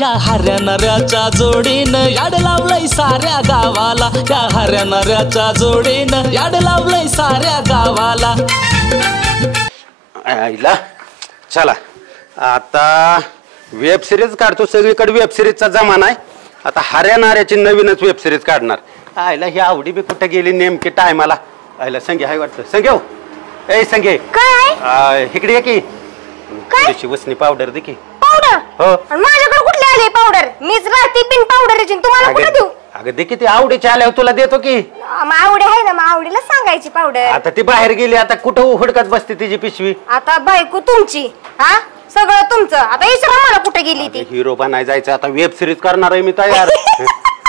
या हऱ्या नऱ्याच्या जोडीनं याड लावलंय साऱ्या गावाला, या हऱ्या नऱ्याच्या जोडीनं याड लावलंय साऱ्या गावाला. आईला चला आता वेब सिरीज काढतो, सगळीकडे वेब सिरीजचा जमाना आहे. आता हऱ्या नाऱ्याची नवीनच वेब सिरीज काढणार. आईला ही आवडी बी कुठे गेली नेमकी टायमाला. आईला संगे हाय वाटतं. संगे हो ए संगे काय इकडे ये की थोडीशी वसनी पावडर दे की. पावडर हो माझ्याकडे कुठली आली पावडर? मीच राहते पिन पावडरची, तुम्हाला कुठे देऊ? अगं दे की ती आवडीची आल्यावर तुला देतो की. आवडी आहे ना, मग आवडीला सांगायची पावडर. आता ती बाहेर गेली, आता कुठं हुडकत बसते तिची पिशवी. आता बायको तुमची, हा सगळं तुमचं. आता विचारा मला कुठे गेली ती. हिरो बनाय जायचं आता, वेब सिरीज करणार आहे मी तयार.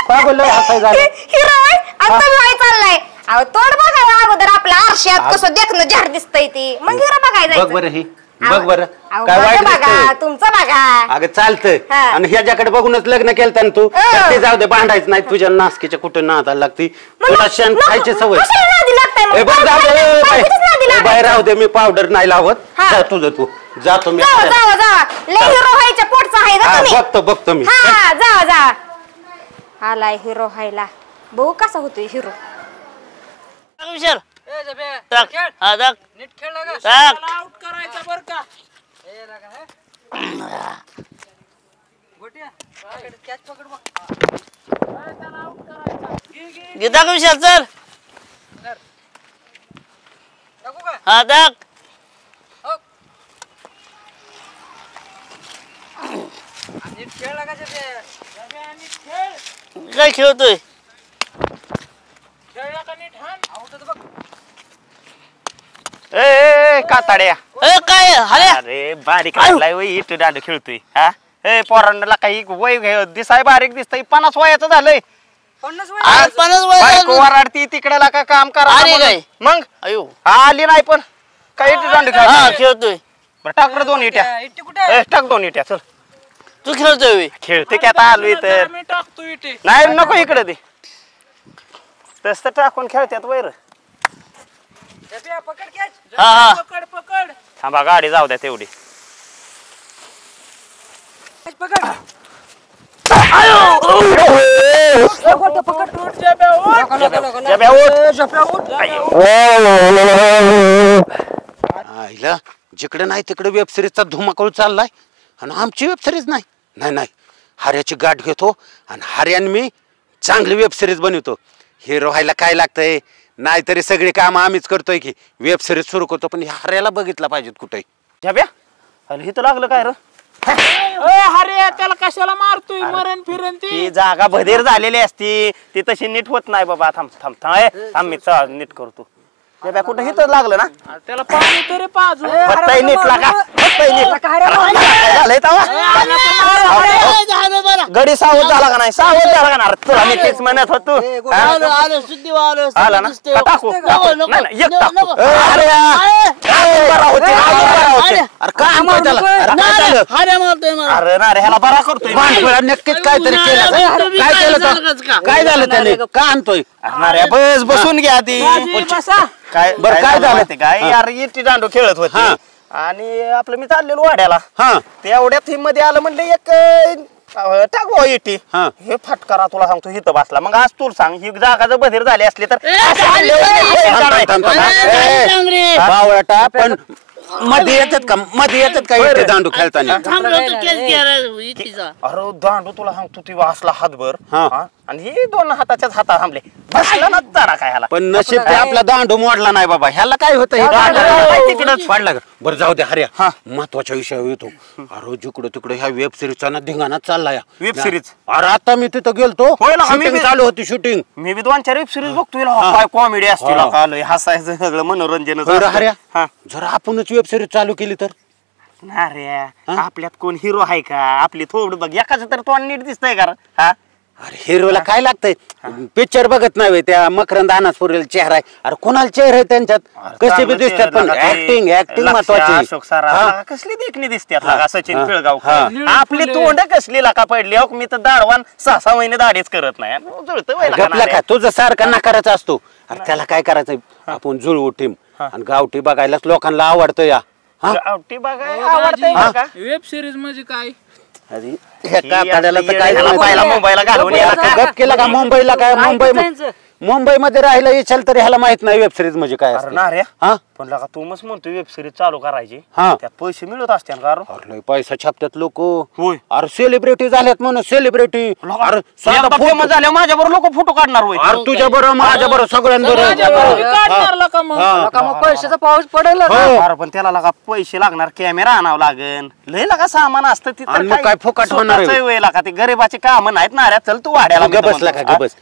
काय बोललो असं झालं हिरो आता काय चाललाय? अहो तोड बघा अगोदर आपल्या आरशात कसं देखणं झाड दिसतंय ती, मग हिरो बघायचं. बघ बरं ही बघ बरं काय काय वाईट बघा दिसतंय. तुमचं बघा. अगं चालतंय. आणि ह्याच्याकडे बघूनच लग्न केलं ना तू. ते जाऊ दे, भांडायचं नाही. तुझ्या नासकीच्या कुठं नादाला लागती, तुला शेण खायची सवय. बाहेर राहू दे, मी पावडर नाही लावत. जा तुझं तू, जातो मी. बघतो मी. आलाय हिरो व्हायला, बघू कसा होतोय हिरो. गीता का विशाल सर? हा दाख. काय खेळतोय? काताड्या काय हरे? अरे बारीक इट दांड खेळतोय. हा ए पोरांना काही वय दिसाय बारीक दिसतंय, 50 वयाचं झालंय. 50 वय वराडती तिकडे का काम करा. मग अयो आली नाही पण काही दांड खेळतोय. बरं टाक बरं 2 इट्या. टाक 2 इट्या. चल तू खेळतोय? खेळते की आता आलोय तर. नाही नको इकडे दे, तस टाकून खेळतात वैर. थांबा गाडी जाऊ द्या तेवढी. आईला जिकडे नाही तिकडे वेब सिरीजचा धुमाकूळ चाललाय आणि आमची वेब सिरीज नाही. नाही नाही, हऱ्याची गाठ घेतो आणि हऱ्यान मी चांगली वेब सिरीज बनवतो. हिरो व्हायला काय लागतंय? नाहीतरी सगळी काम आम्हीच करतोय की. वेब सिरीज सुरू करतो, पण हऱ्याला बघितला पाहिजे कुठे. हे तर लागलं काय रे? अरे त्याला कशाला मारतोय? मरण फिरण ती जागा बधीर झालेली असती, ती तशी नीट होत नाही बाबा. थांब थांब थांब मी नीट करतो. कुठं हे तर लागलं ना, त्याला पाणी तरी पाजू. नीट लागा. गडी सावध झाला का नाही? सावध झाला का ना? तुला मी तेच म्हणत होतो. आला ना टाकू. अरे ना रे ह्याला बरा करतोय. नक्कीच काहीतरी केलं. काय केलं? काय झालं त्याने? का आणतोय? बस बसून घ्या ती. काय बरं काय झालं ते काय यार इटी दांडू खेळत होते आणि आपलं मी चाललेलो वाड्याला. तेवढ्यात मध्ये आलं म्हणलं एक टाक भाऊ इटी. हे फटकारा तुला सांगतो हिथं बसला. मग आज तू सांग, ही जागा जर बधीर झाली असली तर पण मध्ये येतात का? मध्ये येतात का इथे दांडू खेळताना? अरे दांडू तुला सांगतो ती वासला हातभर आणि हे 2 हाताच्याच हातात थांबले. बसला ना तारा काय ह्याला. पण नशीब ते आपला दांडू मोडला नाही बाबा. ह्याला काय होतं? तिकडच पडला. बरं जाऊ दे हऱ्या, महत्वाच्या विषयावर येतो. अरे जिकडे तिकडे ह्या वेब सिरीजचा ना धिंगाणा चाललाय. Web series? अरे आता मी तिथं गेलतो, शूटिंग चालू होती. शूटिंग मी बी 2-4 वेब सिरीज बघतोय. काय कॉमेडी असते, हसायचं सगळं मनोरंजन. हऱ्या जर आपणच वेब सिरीज चालू केली तर? ना रे आपल्यात कोण हिरो आहे का? आपली थोडं बघ, एकाच तर तोंड नीट दिसतंय का? हा अरे हिरोला काय लागतंय? पिक्चर बघत नाही त्या मकरंद अनासपुरीला चेहरा आहे. अरे कोणाला चेहरा आहे त्यांच्यात? कसे बी दिसतात, पण ऍक्टिंग महत्वाची. अशोक सराफ कसली देखणी दिसतात. सचिन पिळगावकर आपली तोंड कसली लाका पडली. मी तर दाढवान 6-6 महिने दाढीच करत नाही. गपला का? तुझं सारखा नकाराचा असतो. अरे त्याला काय करायचं? आपण जुळवू टीम आणि गावठी बघायलाच लोकांना आवडतं. या गावठी बघायला आवडतंय का? वेब सिरीज म्हणजे काय? अरे ह्या कातड्याला तर काय पहिला मुंबईला घालून गप केला का मुंबईला काय मुंबईमध्ये राहिला येशाल तरी ह्याला माहित नाही वेब सिरीज म्हणजे काय असते. ना पण लगा तू मग म्हणतो वेब सिरीज चालू करायची त्यात पैसे मिळत असते कारण पैसा छापतात लोक. होय अरे सेलिब्रिटी झाल्यात म्हणून सेलिब्रिटी. अरे फेमस झाल्या माझ्या बरोबर लोक फोटो काढणार होय. अरे तुझ्या बरोबर माझ्या बरोबर सगळ्यांबरोबर पैशाचा पाऊस पडेल. अरे पण त्याला लगा पैसे लागणार कॅमेरा आणावं लागेल लय लगा सामान असतं तिथं काय फुकट होणार का ते गरीबाचे काम नाहीत ना रे. चल तू वाड्याला बसला का बस.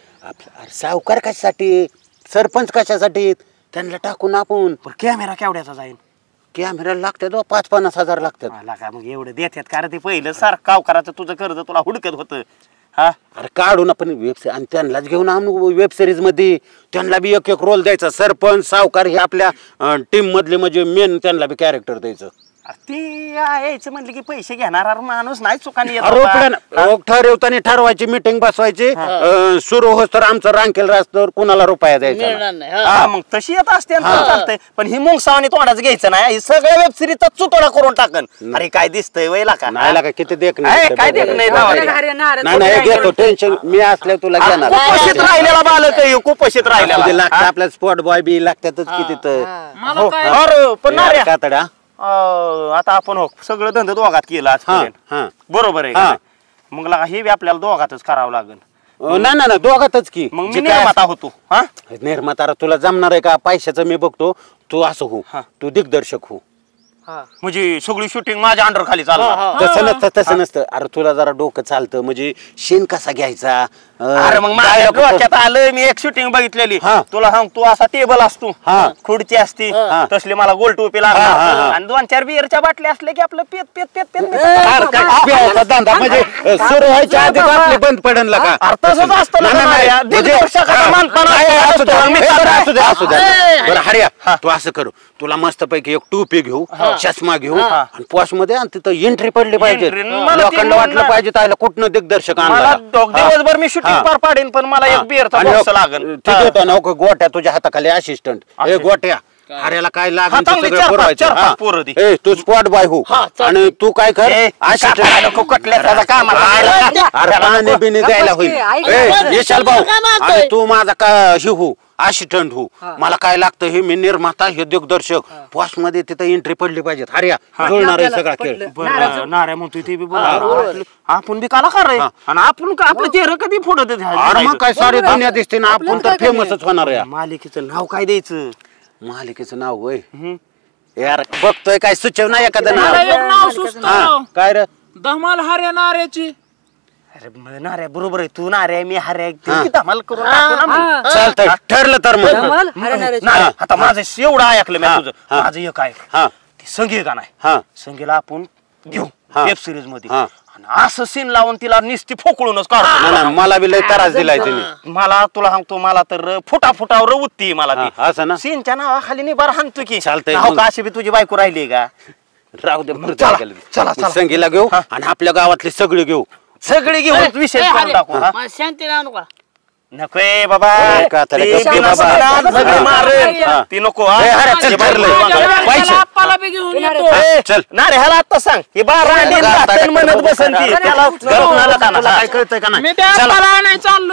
सावकार कशासाठी सरपंच कशासाठी त्यांना टाकून आपण. कॅमेरा केवढ्याचा जाईल. कॅमेरा लागतात 5-50 हजार लागतात. मग एवढे देतात कारण ते पहिलं सारखं सावकाराचं तुझं कर्ज तुला हुडकत होतं. अरे काढून आपण वेब आणि त्यांनाच घेऊन आणू वेब सिरीज मध्ये. त्यांना बी एक रोल द्यायचा. सरपंच सावकार हे आपल्या टीम मधले म्हणजे मेन त्यांना बी कॅरेक्टर द्यायचं. ती यायचं म्हणलं की पैसे घेणार माणूस नाही चुकाने ठरवताना ठरवायची मीटिंग बसवायची. सुरू होत तर आमचं रांकेल रास्त्यावर कुणाला रुपया द्यायचा. मग तशी येत असते चालतंय. पण ही मुंगसावानी तोंडाच घ्यायचं नाही. ही सगळ्या वेब सिरीजचा चुतोडा करून टाकन. अरे काय दिसतंय वयला का नाही का किती देख काय देख नाही घेतो टेन्शन मी असल्या तुला घेणार. कुपोषित राहिलेला बालक कुपोषित राहिलेला आपल्या स्पॉट बॉय बी लागतातच किती तर. पण कातड्या आता आपण हो सगळं धंदा दोघात केलं आजपर्यंत बरोबर आहे. मग लगा हे आपल्याला दोघातच करावं लागेल. नाही दोघातच की. मग मी निर्माता होतो. निर्माता तुला जमणार आहे का. पैशाचं मी बघतो. तू असं हो तू दिग्दर्शक हो. म्हणजे सगळी शूटिंग माझ्या अंडर खाली चालणार. तसं नसतं. अरे तुला जरा डोकं चालतं म्हणजे शेण कसा घ्यायचा. अरे मग माझ्या डोक्यात आलं. मी एक शूटिंग बघितलेली. तुला सांग तू असा टेबल असतो खुर्ची असती तसली मला गोल टोपी लागणार आणि 2-4 बिअरच्या बाटल्या असल्या की आपलं पेत पेत पेत पेत धंदा म्हणजे सुरू व्हायच्या आधी आपली बंद पडेल का. तसंच असतं. बरं हरिया तू असं करू. तुला मस्त पैकी एक टोपी घेऊ चष्मा घेऊ आणि पॉश मध्ये तिथं एंट्री पडली पाहिजे. लोकांना वाटलं पाहिजे त्याला कुठनं दिग्दर्शक आणला. दिवसभर मी शूटिंग पार पाडेन पण मला एक बिअरचा बॉक्स लागेल. गोट्या तुझ्या हाताखाली असिस्टंट. ए गोट्या हऱ्याला काय लागेल तू स्पॉट बॉय हो आणि तू काय कर पाणी बिणी द्यायला होईल. येशाल भाऊ आणि तू माझा हे हो असिस्टंट हो. मला काय लागतं हे मी निर्माता हे दिग्दर्शक. पॉस्ट मध्ये तिथं एंट्री पडली पाहिजे. हरिया जुळणार आहे सगळा खेळ. नाऱ्या म्हणतोय ते बी आपण बी कलाकार आहे आणि आपण आपलं चेहरा कधी फोडत. मग काय सारी दुनिया दिसते ना. आपण तर फेमसच होणार आहे. मालिकेचं नाव काय द्यायचं. मालिकेचं नाव होय यार बघतोय काय सुचव एखादं नाव. काय रे धमाल हऱ्या नाऱ्याची. अरे नाऱ्या बरोबर आहे. तू नाऱ्या मी हऱ्या धमाल करून चालतंय ठरलं तर मग. आता माझं एवढं ऐकलं मी तुझं. माझं एक आहे ती संगी का नाही. संगीला आपण घेऊ वेब सिरीज मध्ये असं सीन लावून तिला निस्ती फोकळूनच काढतो. मला बी लय त्रास दिलाय तिने. मला तुला सांगतो मला तर फुटाफुटावर उत्ती मला ती असं ना. सीनच्या नावाखाली निबार हाणतो की. चालतंय का अशी बी तुझी बायको राहिली का. राहू दे. संगीला घेऊ आणि आपल्या गावातली सगळी घेऊ. सगळी घेऊन विषय टाकू. शांती राहू नका. नकोय बाबा ती नको. चल ना रे ह्याला आता सांग हे म्हणत बसन काय कळतंय का नाही.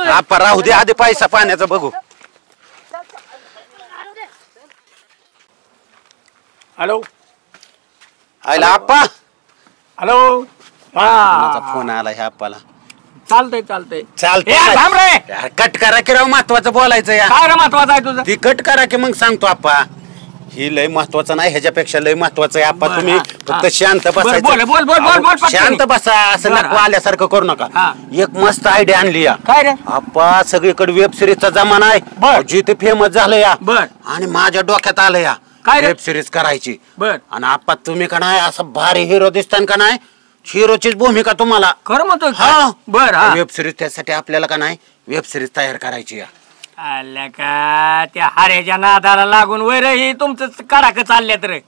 आपण राहू दे आधी पैसा पाण्याचा बघू. हॅलो आयला आप्पा. हॅलो फोन आला ह्या आप्पाला. चालतंय चालतंय कट करा की राव महत्वाचं बोलायचं या. काय महत्वाचं आहे तुझं. ती कट करा की मग सांगतो आप्पा. ही लय महत्वाचं नाही ह्याच्यापेक्षा लय महत्वाचं आहे आप्पा. तुम्ही फक्त शांत बसायचं. शांत बसा असं नको आल्यासारखं करू नका. एक मस्त आयडिया आणली या काय रे आप्पा. सगळीकडे वेब सिरीजचा जमाना आहे जिथे फेमस झालं या. आणि माझ्या डोक्यात आलं या वेब सिरीज करायची. आणि आप्पा तुम्ही का नाही असं भारी हिरो दिसतान का नाही. हिरोचीच भूमिका तुम्हाला खरं म्हणतो. वेब सिरीज त्यासाठी आपल्याला का नाही वेब सिरीज तयार करायची या. आल्या का त्या हाऱ्याच्या नादाला लागून वैर ही तुमचं कराक चालल्यात रे.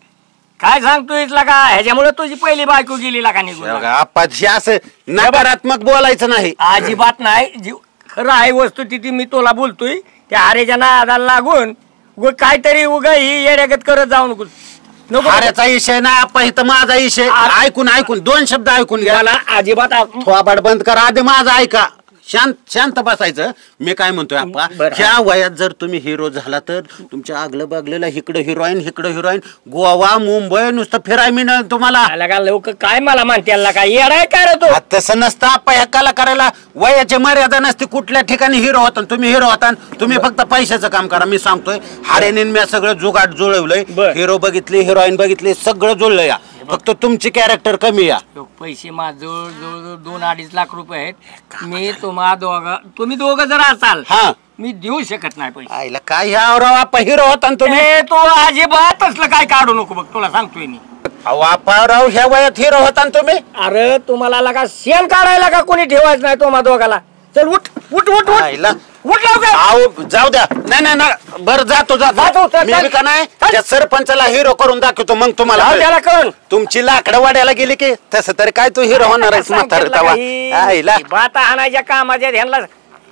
काय सांगतो इथला का ह्याच्यामुळे तुझी पहिली बायको गेली का निघून. आप्पा असं नकारात्मक बोलायचं नाही. अजिबात नाही. खरं आहे वस्तू तिथे मी तुला बोलतोय. त्या हाऱ्याच्या नादाला लागून काहीतरी उगा ही येड्यागत करत जाऊ नको. नको. हाऱ्याचा विषय नाही आपा इथं माझा विषय ऐकून ऐकून 2 शब्द ऐकून घ्या मला अजिबात थोबाड बंद करा आधी माझा ऐका शांत शांत बसायचं मी काय म्हणतोय आपा बरं. ह्या वयात जर तुम्ही हिरो झाला तर तुमच्या आगलं बागलेला इकडं हिरोईन गोवा मुंबई नुसतं फिराय मिळणार तुम्हाला आला का लोक काय मला म्हणते काय येडाय काय रे तो तसं नसतं आपा ह्या कलाकाराला वयाची मर्यादा नसते कुठल्या ठिकाणी हिरो होता तुम्ही हिरो होता तुम्ही फक्त पैशाचं काम करा मी सांगतोय हारेने मी सगळं जुगाट जुळवलंय बरं. हिरो बघितले हिरोईन बघितले सगळं जुळलंय या फक्त तुमची कॅरेक्टर कमी या लोक पैसे माझं जवळ 2-2.5 लाख रुपये आहेत मी तुम्ही दोघं जर असाल हा मी देऊ शकत नाही पैसे आईला काय ह्या राव हिरो होता ना तुम्ही ए, तू अजिबात असलं काय काढू नको बघ तुला सांगतोय मी राव ह्या वयात हिरो होता ना तुम्ही अरे तुम्हाला लागा शेण काढायला का कोणी ठेवायचं नाही तुम्हा दोघाला चल उठ उठ उठ उठ आईला उठ लवकर आहो जाऊ द्या नाही बरं जातो जातो, चल, मी चल. बी का नाही त्या सरपंचाला हिरो करून दाखवतो मग तुम्हाला जाऊ त्याला कळून तुमची लाकडं वाड्याला गेली की तसं तरी काय तू हिरो होणार आहेस म्हातारा आईला बाता हाणायच्या कामाच्या ध्यानला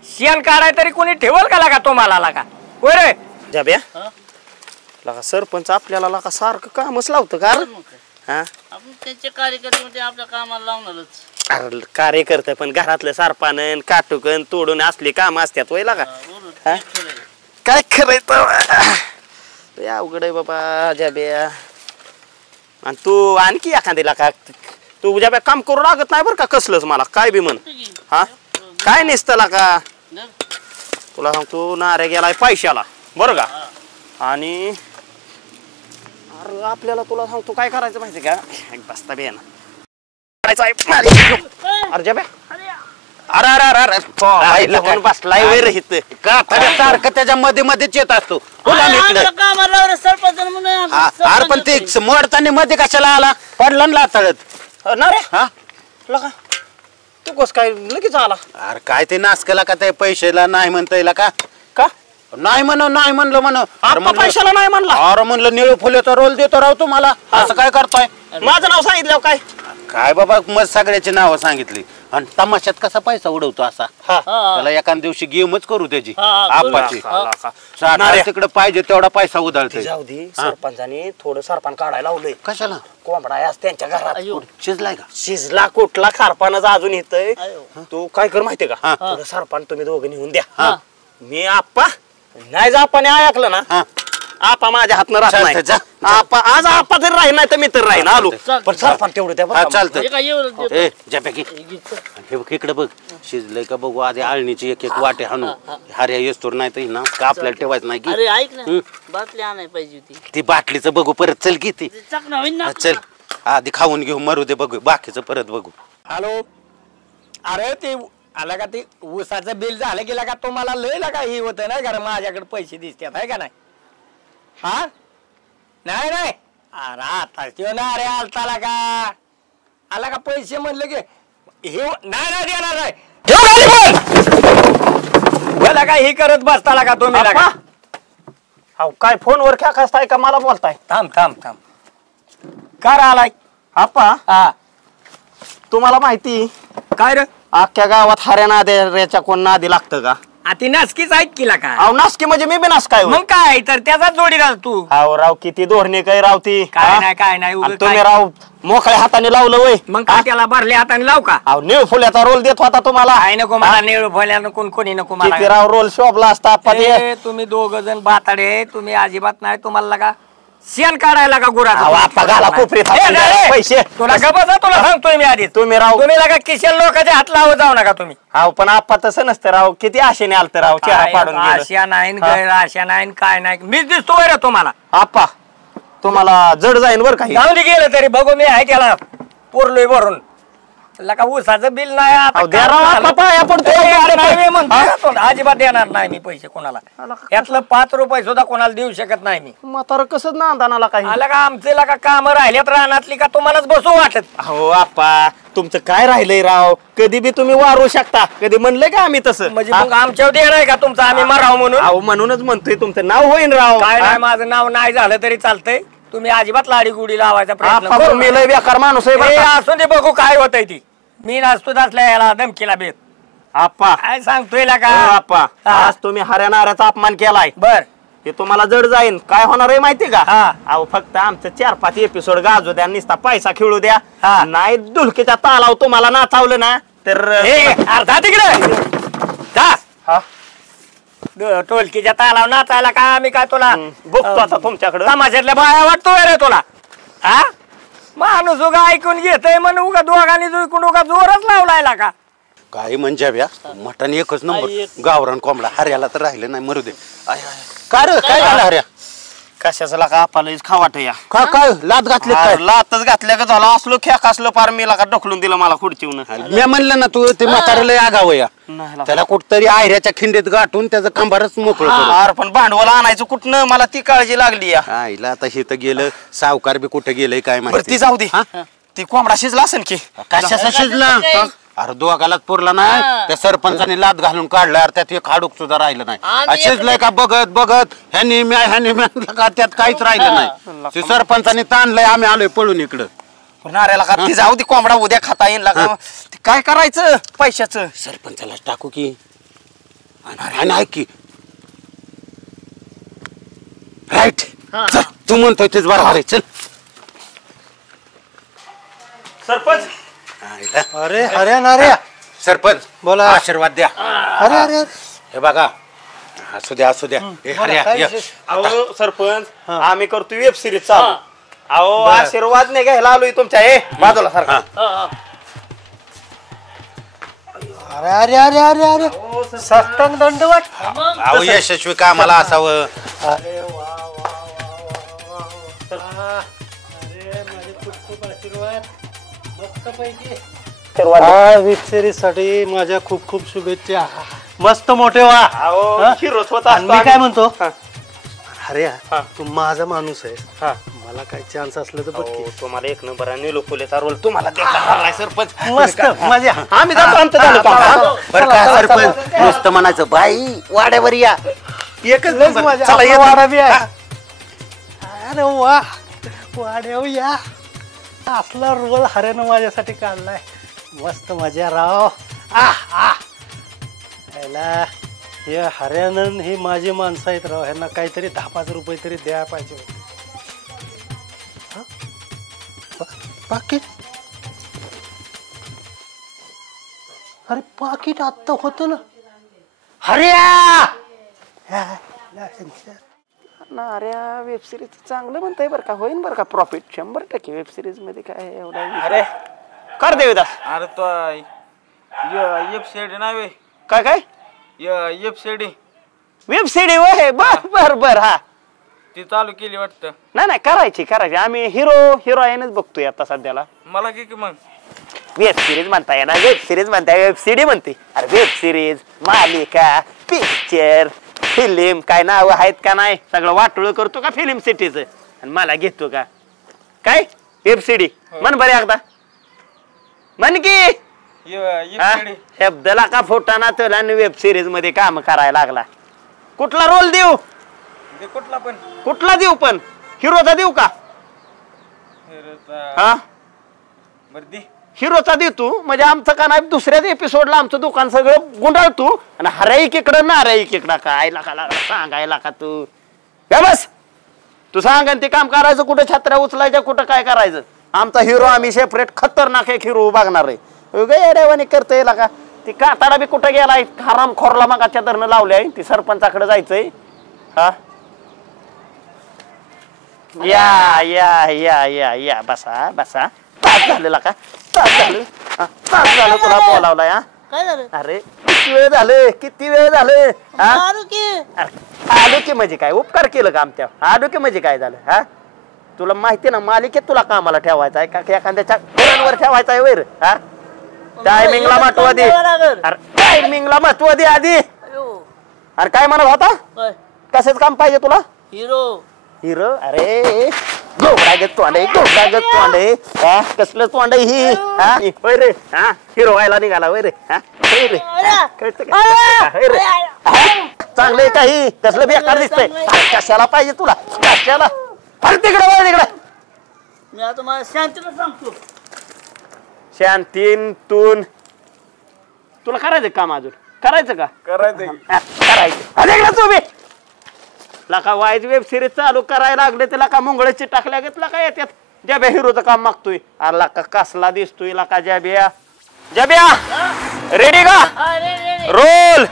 शेण काढाय तरी कोणी ठेवल का लागा तुम्हाला लागा होय रे जाब्या लका सरपंच आपल्याला लका सारखं कामच लावतं का रे? हा आपण त्यांचे कार्यकर्ते म्हणजे आपल्या कामाला लावणारच अरे कार्यकर्ते पण घरातलं सारपानन काटुकन तोडून असली काम असतात वय लागा हा? काय करायचं अवघड आहे बाबा जाब्या आणि तू आणखी एखाद्याला का तू जाब्या काम करू लागत नाही बरं का कसलंच मला काय बी म्हण हा काय नसतं का तुला सांगतो नाऱ्या गेलाय पैशाला बरं का आणि अरे आपल्याला तुला सांगतो काय करायचं माहिती का बसता बे ना अरे जाब्या अरे बसलाय वय रहित का सारखं त्याच्या मध्ये मध्येच येत असतो बोला ना इकडे. कामाला लावलं सरपंच म्हणून अरे पण ते मोडताना मध्ये कशाला आला पडला ना लाथाळत ना रे हा लका तू कस काय लगेच आला अरे काय ते नास केला का ते पैशाला नाही म्हणता येईल का का नाही म्हणलं म्हण आता पैशाला नाही म्हणला अरे म्हणलं निळू फुलेचा रोल देतो राव तुम्हाला असं काय करताय माझं नाव सांगितलं काय काय बाबा मग सगळ्याची नावं सांगितली आणि तमाशात कसा पैसा उडवतो असा त्याला एखाद दिवशी गेमच करू त्याची आपाची तिकडे पाहिजे तेवढा पैसा उधळते जाऊ दे सरपंचाने थोडं सरपण काढायला लावलंय कशाला कोंबडा आहे आज त्यांच्या घरात शिजलाय का शिजला कुठला खारपानाचा अजून येतय तू काय कर माहितीये का थोडं सरपण तुम्ही दोघं नेऊन द्या मी आप्पा नाही जा आपण ऐकलं ना आपा माझ्या हातनं राहत चालतंय, नाही जा. आपा आज आपा तरी राहील नाही तर मी तर राहीन आलो पण सरपण तेवढं त्या हा बरं का? चालतंय ए ज्यापैकी हे बघ इकडे बघ शिजलंय का बघू आधी आळणीची एक वाटे हाणू हार्या येस्तोर नाही तर ना का आपल्याला ठेवायचं नाही अरे की ऐक ना बाटली आणाय पाहिजे होती ती बाटलीचं बघू परत चल की ती चाकणं होईन ना चल आधी खाऊन घेऊ मरू दे बघू बाकीचं परत बघू हॅलो अरे ते आला का ते ऊसाचं बिल झालं गेला का तुम्हाला लय लागा ही होतं नाही कारण माझ्याकडे पैसे दिसतात आहे का नाही हा नाही अरे आता त्यो ना अरे आलताला का आला का पैसे म्हणले की हे नाही देणार नाही ठेव गाडी बोला का ही करत बसताला का तुम्ही लागा अहो काय फोनवर क्या कसताय का मला बोलताय थांब कार आलाय आपा हा तुम्हाला माहिती काय रे अख्ख्या गावात हऱ्याच्या कोण नादी लागतं का ती नासकीच ऐक केला का अहो नासकी म्हणजे मी बी नास काय मग काय तर त्याचा जोडी राह तू अहो राव किती धोरणे काय राव ती काय नाही उगाच तुम्ही काय. राव मोकळ्या हाताने लावलं वय मग काय त्याला भरले हाताने लाव का अहो निळ फुल्याचा रोल देत होता तुम्हाला काय नको मला नेळ भल्या नको कोणी नको किती मला राव रोल शोभला असता आपा ते ए, तुम्ही दोघ जण बाताडे तुम्ही अजिबात नाही तुम्हाला लागा शेण काढायला का गुरा अहो, आपा घाला कोपरीत हात पैसे तुला गबसा तुला सांगतोय मी आधी तुम्ही राव तुम्ही लागा किशन लोकांच्या हात लावत जाऊ नका तुम्ही अहो पण आपा तसं नसतं राव किती आशेने आलत राव चेहरा पाडून गेलं. आशा नाही गैर आशा नाही काय नाही मीच दिसतो बरं तुम्हाला आपा तुम्हाला जड जाईन बर काही जाऊन गेलं तरी बघू मी आहे त्याला पुरलोय भरून लका ऊसाचं बिल नाही आता अहो, द्या राव, आपा पाया पडतो. नाही मी म्हणतोय ना तो, अजिबात देणार नाही मी पैसे कोणाला यातलं 5 रुपये सुद्धा कोणाला देऊ शकत नाही मी म्हातारं कसं नांदानाला काही आला का आमचे लागा काम राहिल्यात रानातली का तुम्हालाच बसू वाटत हो आपा तुमचं काय राहिलंय राव कधी बी तुम्ही वारू शकता कधी म्हणलंय का आम्ही तसं म्हणजे मग आमच्यावर देणार आहे का तुमचं आम्ही मराव म्हणून अहो म्हणूनच म्हणतोय तुमचं नाव होईन राव काय नाही माझं नाव नाही झालं तरी चालतंय तुम्ही अजिबात लाडी गुडी लावायचा प्रयत्न आपा करू तुम्ही लय बेकार माणूस आहे बरं नका. का? असून ते बघू काय होतंय ती मी नसतो असल्या याला धमकीला बेत आपा काय सांगतोय का हो, आपा हा. आज तुम्ही हऱ्या नाऱ्याचा अपमान केलाय बर हे तुम्हाला जड जाईन. काय होणार आहे माहिती का? हा. अहो फक्त आमचं 4-5 एपिसोड गाजू द्या, नुसता पैसा खेळू द्या. हा. नाही ढोलकीच्या तालाव तुम्हाला नाचावलं ना तर अर्धा तिकडे जा. हा. टोलकीच्या तालाव नाचायला का आम्ही काय तुला बघतो आता तुमच्याकडं. समाजातल्या बाया वाटतोय रे तुला. हा माणूस उगा ऐकून घेतय म्हणून उगा दोघांनी इकडून उगा जोरच लावलायला का. काय म्हणजे ब्या मटण एकच नंबर गावरान कोंबडा. हर्याला तर राहिलं नाही मरू दे. काय रे काय झालं हर्या? कशाचं लागा आपल्याला खावाट या काय लाद घातले काय? लातच घातल्या का झाला असलो खेक असलं पार मी लागा ढकलून दिलं मला खुर्चीवून. मी म्हणलं ना तू ते म्हाताऱ्याला आगाव या त्याला कुठतरी आयऱ्याच्या खिंडीत गाठून त्याचं कंबारच मोकळं अरे पण भांडवल आणायचं कुठनं मला ती काळजी लागली या. आईला आता हे तर गेलं सावकार बी कुठे गेलंय काय बरं माहिती. ती जाऊ दे. ती कोंबडा शिजला असेल की कशाचा शिजला? अरे दोघालाच पुरला नाही. त्या सरपंचाने लाद घालून काढला त्यात एक हाडूक सुद्धा राहिलं नाही. शिजलंय का बघत बघत ह्यानी का त्यात काहीच राहिलं नाही. ते सरपंचाने ताणलंय आम्ही आलोय पळून इकडं. नाऱ्याला का ती जाऊ दे कोंबडा उद्या खाता येईल लागा. काय करायचं पैशाचं? सरपंचाला टाकू की आणि ऐक की राईट तू म्हणतोय तेच बरोबर आहे. चल सरपंच. अरे अरे नाऱ्या सरपंच बोला. आशीर्वाद द्या. अरे अरे हे बघा असू द्या असू द्या. हे हर्या, ये. अहो सरपंच आम्ही करतो वेब सिरीज चालू. अहो आशीर्वाद नाही घ्यायला आलोय तुमच्या. बाजूला सारखा. अरे अरे अरे अरे अरे साष्टांग दंडवत. अहो यशस्वी कामाला असावं. अरे वा वा वा. अरे माझे खूप खूप आशीर्वाद. मस्त पैकी वेब सिरीज साठी माझ्या खूप खूप शुभेच्छा. मस्त मोठे वा. हिरोच होत आणि मी काय म्हणतो हा. अरे तू माझा माणूस आहे. हा. मला काय चान्स असलं तर बघ की. तुम्हाला एक नंबर आणि लोकोलेचा रोल तुम्हाला देता सरपंच. मस्त मजा. आम्ही जातो आमचं झालं काम. बरं का सरपंच नुसतं म्हणायचं बाई वाड्यावर या. एकच लयच नंबर. मजा. चला आपला येतो. वाडा बी आहे. अरे वा वाड्यावर या. असला रोल हऱ्यानं माझ्यासाठी काढलाय. मस्त मजा राव. हे हरियाणन ही माझी माणसं आहेत राव. ह्यांना काहीतरी 10-5 रुपये तरी द्यायला पाहिजे. पाकिट. अरे पाकिट आत्ता होतं ना. हरिया नाऱ्या वेब सिरीज चांगलं म्हणताय बरं का. होईन बरं का प्रॉफिट 100% वेब सिरीज मध्ये. काय एवढा अरे कर देवीदास. अरे तो वेब सीडी नाही. काय काय वेब सीडी वेब सिडी वय. बर बर बर. हा ती चालू केली वाटतं. नाही करायची आम्ही हिरोईनच बघतोय आता सध्याला. मला की मग वेब सिरीज म्हणता येणार. वेब सिरीज म्हणता वेब सिडी म्हणते. अरे वेब सिरीज मालिका पिक्चर फिल्म काय नाव आहेत का नाही सगळं वाटोळ करतो का फिल्म सिटीच आणि मला घेतो का काय वेब सिडी. म्हण बरे एकदा म्हण की. शब्दला का फोटाना तुला वेब सिरीज मध्ये काम करायला लागला. कुठला रोल देऊ? कुठला देऊ पण हिरोचा देऊ का? हा हिरोचा देतो म्हणजे आमचं का नाही दुसऱ्याच एपिसोडला आमचं दुकान सगळं गुंडाळतो आणि हऱ्या एकीकडं नाऱ्या एकीकडं. काय लागला सांगायला का तू? बस तू सांग ते काम करायचं. कुठं छत्र्या उचलायच्या कुठं काय करायचं. आमचा हिरो आम्ही सेपरेट खतरनाक एक हिरो बघणार आहे. रेवानी करता येईल का? ती काताडा बी कुठं गेलाय हराम खोरला मगाच्या धरणं लावले आहे. ती सरपंचाकडे जायचंय. हा या या या या या बसा बसा. तास झालेला का? तास झालं तुला बोलावलाय. हा काय झालं? अरे किती वेळ झालं आलो की म्हणजे काय उपकार केलं का आमच्या? आलो की म्हणजे काय झालं? हा तुला माहिती ना मालिकेत तुला कामाला ठेवायचं आहे का एखाद्याच्या घरांवर ठेवायचं आहे वैर? हा टायमिंगला महत्व दे. अरे टायमिंगला महत्व दे आधी. अरे काय म्हणत होता? कशाच काम पाहिजे तुला? हिरो. अरे गोबडागत तोंड कसलं तोंड ही? होय रे. हा हिरो व्हायला निघाला वय रे. चांगले काही कसलं बेकार दिसतंय. कशाला पाहिजे तुला? कशाला? तिकडे मी आता मला शांतीला सांगतो. शांतीतून तुला करायचं काम अजून? करायचं का? करायचं करायचं. तुम्ही लका वाईज वेब सिरीज चालू करायला लागले तर लका मुंगळची टाकल्या घेतला का येतात जब्या हिरोचं काम मागतोय अरे लका कसला दिसतोय लका जब्या जब्या रेडी का रोल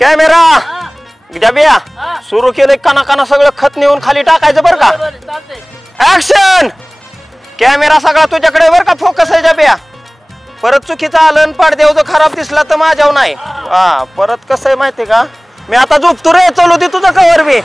कॅमेरा जब्या सुरू केलं काना काना सगळं खत नेऊन खाली टाकायचं बरं का ऍक्शन कॅमेरा सगळा तुझ्याकडे बरं का फोकस आहे जब्या परत चुकीचा आलं पडद्यावर जर खराब दिसला तर माझ्यावर नाही हा परत कसं आहे माहितीये का मी आता झोपतो रे चलू दे तुझं कवर बी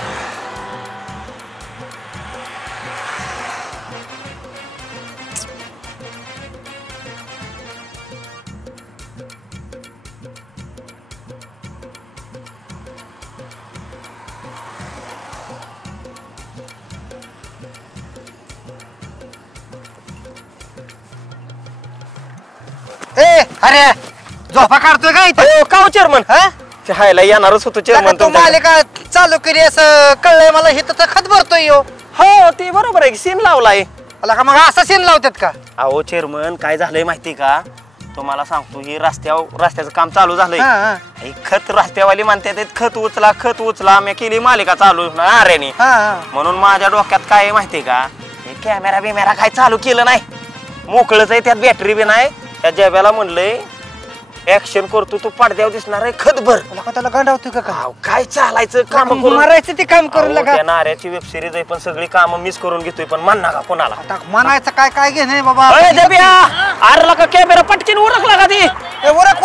अरे झोपा काढतोय काय का चेअरमन हायला येणारच होतो चेअरमन तू मालिका चालू केली असं कळलंय मला हे तर खत भरतोय हो ते बरोबर आहे सीन लावलाय का मग असा सीन लावतात का अहो चेअरमन काय झालंय माहिती का तुम्हाला सांगतो ही रस्त्याचं काम चालू झालंय खत रस्त्यावाली म्हणतात खत उचला मी केली मालिका चालू अरेनी म्हणून माझ्या डोक्यात काय माहितीये का हे कॅमेरा बिमेरा काय चालू केलं नाही मोकळच आहे त्यात बॅटरी बी नाही त्या जब्याला म्हणलंय ऍक्शन करतो तू पडद्यावर दिसणार आहे खत भर त्याला गांडावतोय का काय चालायचं काम मारायचं ते काम करून त्या नाऱ्याची वेब सिरीज आहे पण सगळी काम मिस करून घेतोय पण म्हण नका कोणाला म्हणायचं काय काय घे नाही बाबा अरे का कॅमेरा पटकीन उरकला का ती उरक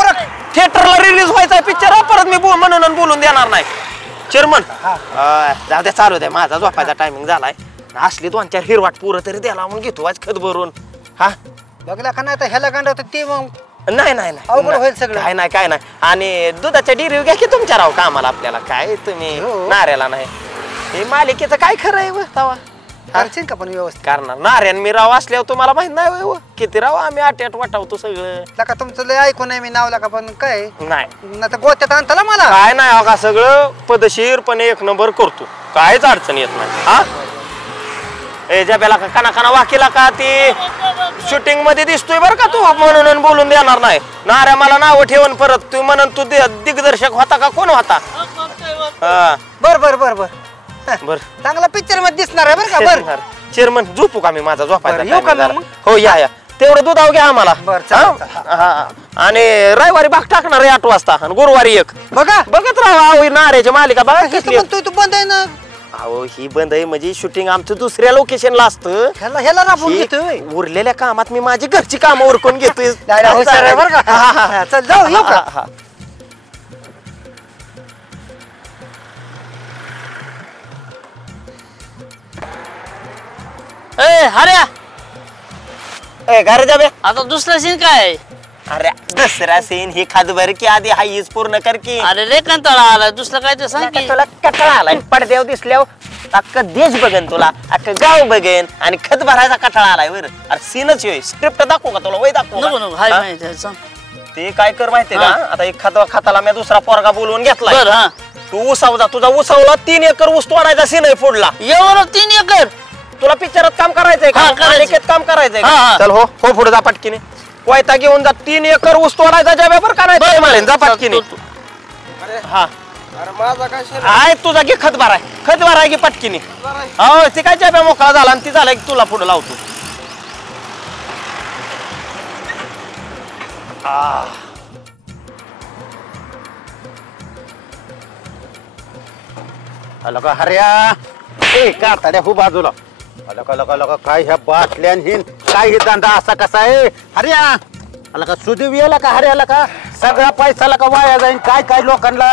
थिएटरला रिलीज व्हायचा पिक्चर परत मी म्हणून बोलून देणार नाही चेअरमन जाऊ द्या चालू द्या माझा झोपायचा टायमिंग झालाय असली 2-4 हिरवाट पुरं तरी द्याला म्हणून घेतो आज खत भरून हा बघला का नाही तर ह्याला गांडावतं ते मग नाही अवघड होईल सगळं काय नाही आणि दुधाच्या डेअरी घ्या की तुमच्या राव कामाला आपल्याला काय तुम्ही नाऱ्याला नाही हे मालिकेचं काय खरं आहे तवा करशील का पण व्यवस्थित करणार नाऱ्यान मी राव असल्यावर तुम्हाला माहित नाही किती राव आम्ही 8 वाटावतो सगळं का तुमचं लय ऐकून नाही मी नावला का पण काय नाही तर गोत्यात आणताला मला काय नाही का सगळं पदशीरपणे 1 नंबर करतो काहीच अडचण येत नाही हा जब्याला का काना वाकीला का ती शूटिंग मध्ये दिसतोय बरं का तू म्हणून बोलून देणार नाही नाऱ्या मला नाव ठेवून परत तू म्हणून तू दिग्दर्शक होता का कोण होता बर चांगला पिक्चर मध्ये दिसणार आहे बरं का बर चेअरमन झोपू का मी माझा झोपायचा हो या तेवढं दुधाव घ्या आम्हाला आणि रविवारी भाग टाकणार आहे 8 वाजता आणि गुरुवारी 1 बघत राहा नाऱ्याची मालिका बघा तू बंद आहे ना अहो ही बंद आहे म्हणजे शूटिंग आमचं दुसऱ्या लोकेशनला असतं उरलेल्या कामात मी माझी घरची कामं उरकून घेतोय चल जाऊ येऊ का हऱ्या घरी जावे आता दुसरा सीन काय आहे अरे दुसरा सीन ही खादभर की आधी हाईच पूर्ण कर की अरे रे कंटाळा आला दुसरं काय ते सांग की तुला कटाळा आलाय पडद्यावर दिसल्यावर अख्खं देश बघेन तुला अख्खं गाव बघेन आणि खत भरायचा कटाळा आलाय बर अरे सीनच होय स्क्रिप्ट दाखवू का तुला वय दाखवू हाय माहिती आहे सांग ते काय कर माहितीये का आता एक खताला मी दुसरा पोरगा बोलवून घेतलाय बर हा तू उसावजा तुझा उसावला 3 एकर ऊस तोडायचा सीन आहे पुढला एवढं 3 एकर तुला पिक्चरात काम करायचंय का मालिकेत काम करायचंय चल हो पुढे जा पटकीने कोयता घेऊन जा 3 एकर ऊस तोडायचा ज्या व्यापार करायचा मारेन जा पटकीने हा आहे तुझा घे खत भराय घे पटकीने हो ते काय ज्या मोकळा झाला आणि ती झाला की तुला पुढे लावतो लका हर्या ए का ताड्या हो बाजूला लका काय ह्या बाटल्यान हिन काय हे धंदा असा कसा आहे हर्या का सुदैव येला का हर्याला का सगळा पैसा का वाया जाईल काय लोकांना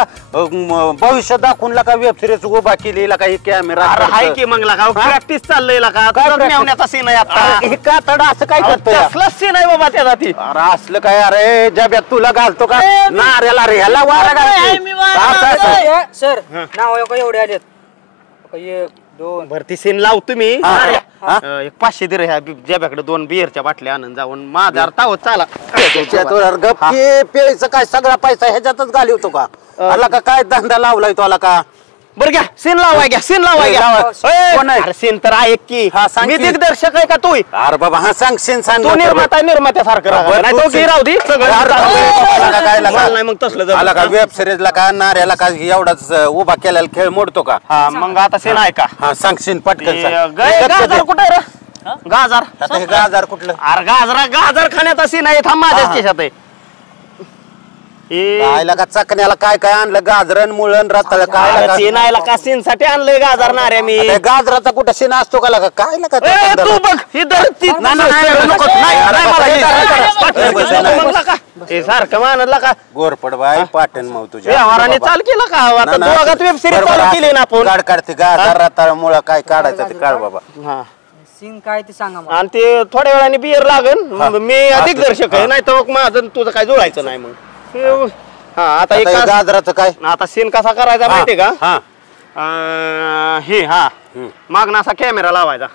भविष्य दाखवून का वेब सिरीज उभा केली का ही कॅमेरा आहे की मग प्रॅक्टिस चाललंय का सीन आहे आता हे का तडा असं काय करतोय सीन आहे बाबा त्याचा ती अरे असलं काय अरे जब्यात तुला घालतो का नाऱ्याला रे ह्याला वारा घालतो सर नाव एवढे आलेत 1 2 भरती सीन लाव तुम्ही एक 500 दे रे ह्या जब्याकडे 2 बिअरच्या बाटल्या आणून जाऊन माझा तावत चाला प्यायचं काय सगळा पैसा ह्याच्यातच घालवतो का आला का काय धंदा लावलाय तो आला का बरं घ्या सीन लावाय घ्या सीन लावाय घ्या कोण आहे? अरे सीन तर आहे की हा, सांग मी की. दिग्दर्शक आहे का तू अरे बाबा हा सांगशील सांग तू निर्मात्यासारखं राहा. बरं, नाही तू तो घे राहू दे सगळं काय मला नाही मग तसलं आला का जमत. वेब सिरीजला का नाऱ्याला का एवढाच उभा केलेला खेळ मोडतो का हा मग आता सीन आहे का हा सांगशील पटकन सांग. गाजर कुठे रे गाजर आता हे गाजार कुठलं अरे गाजर खाण्याचा सीन आहे थांब माझ्याच केशात आहे खायला का चकण्याला काय काय आणलं गाजरन मुळण रताळ काय सीन आहे का सीन साठी आणलंय गाजर नाऱ्या मी गाजराचा कुठं शिना असतो का लगा काय लगा ए, तू बघ ही धरती सारखं मानला का गोरपड बाय पाटण मग तुझ्या व्यवहाराने चाल केलं का आता दोघात वेब सिरीज चालू केली ना आपण काढ काढते गाजर रताळ मुळा काय काढायचं ते काढ बाबा हा सीन काय ते सांगा मला. आणि ते थोड्या वेळाने बियर लागन मी दिग्दर्शक आहे नाही तर मग माझं तुझं काय जुळायचं नाही मग हा आता एक आता हे गाजराचं काय आता सीन कसा करायचा माहितीये का हा हे हा मागना असा कॅमेरा लावायचा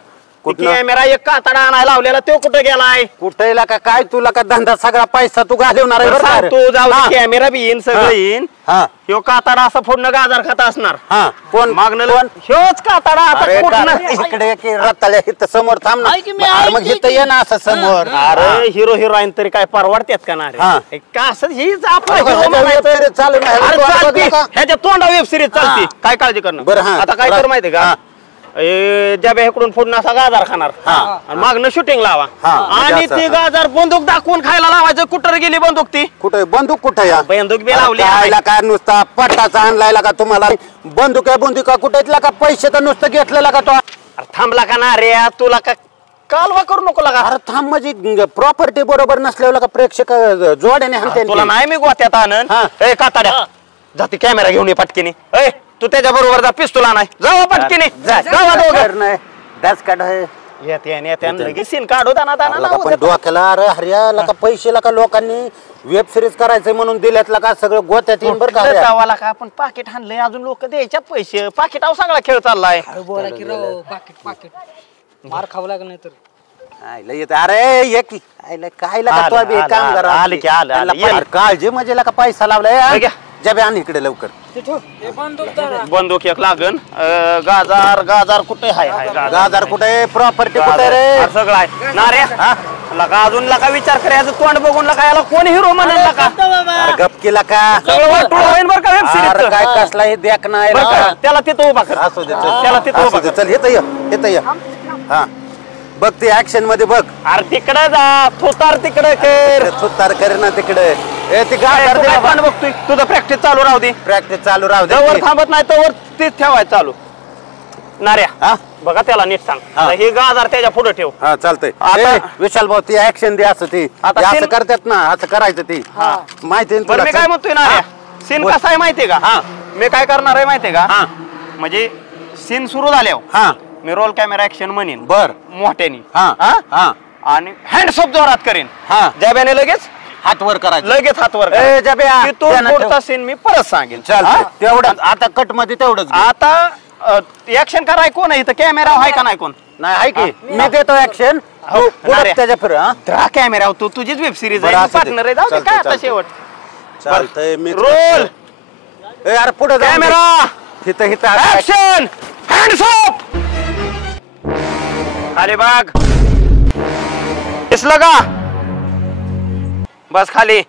कुठला? कॅमेरा एक कातडा आणायला लावलेला तो कुठे गेलाय कुठे का काय तुला का धंदा सगळा पैसा तू घालवणार आहे बरं का रे? तू जाऊ हा. कॅमेरा बी येईन सगळं येईन हा ह्यो कातडा असं पूर्ण गाजर खात असणार हा कोण मागणं ह्योच कातडा अरे आता का- पूर्ण इकडे एक रताळ्या इथं समोर थांब ना आहे की मी अरे आहे मग की- इथं ये ना असं समोर अरे हिरो हिरोईन तरी काय परवडतात का ना रे हा. हे का असं हीच आपला अगं, hero ह्याच्या म्हणायचं. web series चालू नाही. अरे ह्याला चालती. बघू का? ह्याच्या तोंडा वेब सिरीज चालती हा. काय काळजी करणं बरं, हा. आता काय कर माहितीये का हा. ज्या इकडून पुढे असा गाजार खाणार आणि मागणं शूटिंग लावा हा. आणि म्हणजे ती असं. गाजार बंदूक दाखवून खायला लावायचं कुठं गेली बंदूक ती कुठे बंदूक कुठे या बंदूक बी लावली खायला काय नुसता पट्टाचा आणलायला का तुम्हाला बंदुका कुठेतला का पैसे तर नुसतं घेतलेला का तो अरे थांबला का ना रे तुला का कालवा करू नको लागा अरे थांब म्हणजे प्रॉपर्टी बरोबर नसल्यावर का प्रेक्षक जोड्याने हाणते तुला नाही मी गोत्यात आणन हा. ए काताड्या जाती कॅमेरा घेऊन ये पटकीने ए तू त्याच्या बरोबर जा पिस्तूल आणाय जाऊ पटकीने जावा दोघं. येत्या लगेच सीन काढू दाना पण डोक्याला अरे हरियाला का पैशाला का लोकांनी वेब सिरीज करायचंय म्हणून दिल्यातला का सगळं गोत्यात येईन बरं का हऱ्या? गावाला का आपण पाकिट आणलंय अजून लोक द्यायच्यात पैसे पाकिटावर सगळा खेळ चाललाय अरे बोला की राव पाकिट मार खावं लागलं नाही तर आयला येतं. अरे ये की आयला काय लका आलं, तो बी आलं, काम आलं, करा आलं की आलं, आलं, ये. काळजी म्हणजे का पैसा लावलाय घ्या. जबे आण इकडे लवकर बंदूक एक लागन गाजार कुठे हाय गाजार कुठे प्रॉपर्टी कुठे रे सगळं आहे नाऱ्या लका अजून लका विचार करायचं तोंड बघून लका याला कोण हिरो म्हणाल लका अरे गपकीला का सगळं वाटून होईन बरं का वेब अरे काय सिरीज कसला हे देख नाही बरं का त्याला तिथं उभा कर असू दे चल. त्याला तिथं असू उभा दे, कर चल येतं ये हा बघ ते ऍक्शन मध्ये बघ अरे तिकडे जा थोतार तिकडे कर सुतार करे ना तिकडे ए ती तू काय गाडी पण बघतोय तुझं प्रॅक्टिस चालू राहू दे प्रॅक्टिस चालू राहू दे जवळ थांबत नाही तर तीच ठेवायचं चालू नाऱ्या हा बघा त्याला नीट सांग हा. हे गाजार त्याच्या पुढे ठेव हा चालतंय आता- ए, विशाल भाऊ ती ऍक्शन दे असं ती आता ते असं सीन- करतात ना असं करायचं ती माहिती आहे ना बरं तुला? मी काय म्हणतोय ना हा. सीन बोल. कसा आहे माहितीये का हा. मी काय करणार आहे माहितीये का हा. म्हणजे सीन सुरू झाल्यावर हा मी रोल कॅमेरा ऍक्शन म्हणेन बर मोठ्यानी हा हा आणि हँडसअप जोरात करेन हा जब्याने लगेच हात वर करायचं लगेच हातवर ए, जब्या, तिथून त्यानं ठेव. पुढचा सीन मी परत सांगेन चालतंय हा? तेवढं आता कट मध्ये तेवढंच घे. आता ऍक्शन कराय कोण आहे इथं कॅमेरा आहे का नाही कोण नाही आहे की मी देतो ऍक्शन हो, नाऱ्या. त्याच्या फिर हा त्या कॅमेरा तू तुझीच वेब सिरीज बरं, आहे असू दे. पार्टनर आहे जाऊ दे चालतंय, काय आता चालतंय. शेवट चालतंय मी रोल ए अरे पुढे कॅमेरा इथं इथं ऍक्शन हँडसअप खाली बाग दिसलं का बस खाली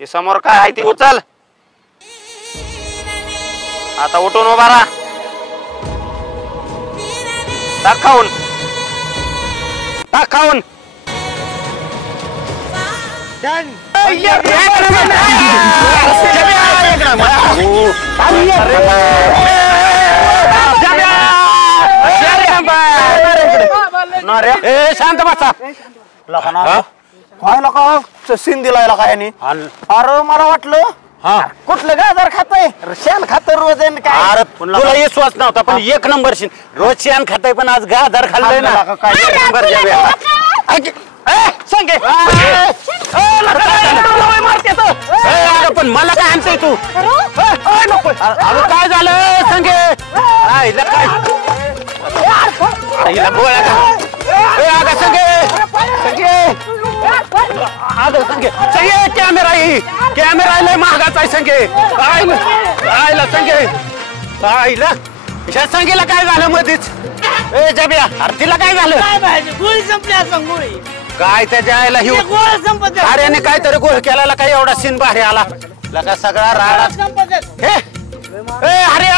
ते समोर काय आहे ते उचल आता उठून उभा राहा टाक खाऊन टाक खाऊन ए शांत बसा काय लका सीन दिलाय लका यांनी अरे मला वाटलं हा कुठलं गाजर खातय शेण खात रोज आहे न काय अरे तुला विश्वास नव्हता पण एक नंबर शिन रोज शेण खाताय पण आज गाजर खाल्लंय ना खाल्लं का? काय एक नंबर जेवण. संगे अरे पण मला काय आणतोय तू अरे काय झालं संगे आईला काय आईला गोळ्या का? ए, अगं संगे अगं संगे कॅमेरा लय महागाचा आहे संगे आईला संगे आईला ह्या संगीला काय झालं मध्येच ए जबिया अरे तिला काय झालं काय पाहिजे गोळी संपली असं गोळी काय त्याच्या आईला हिव गोळा संपत अरे काहीतरी गोळ केला काय एवढा सीन बाहेर आला लगा सगळा राडा हे ए अरे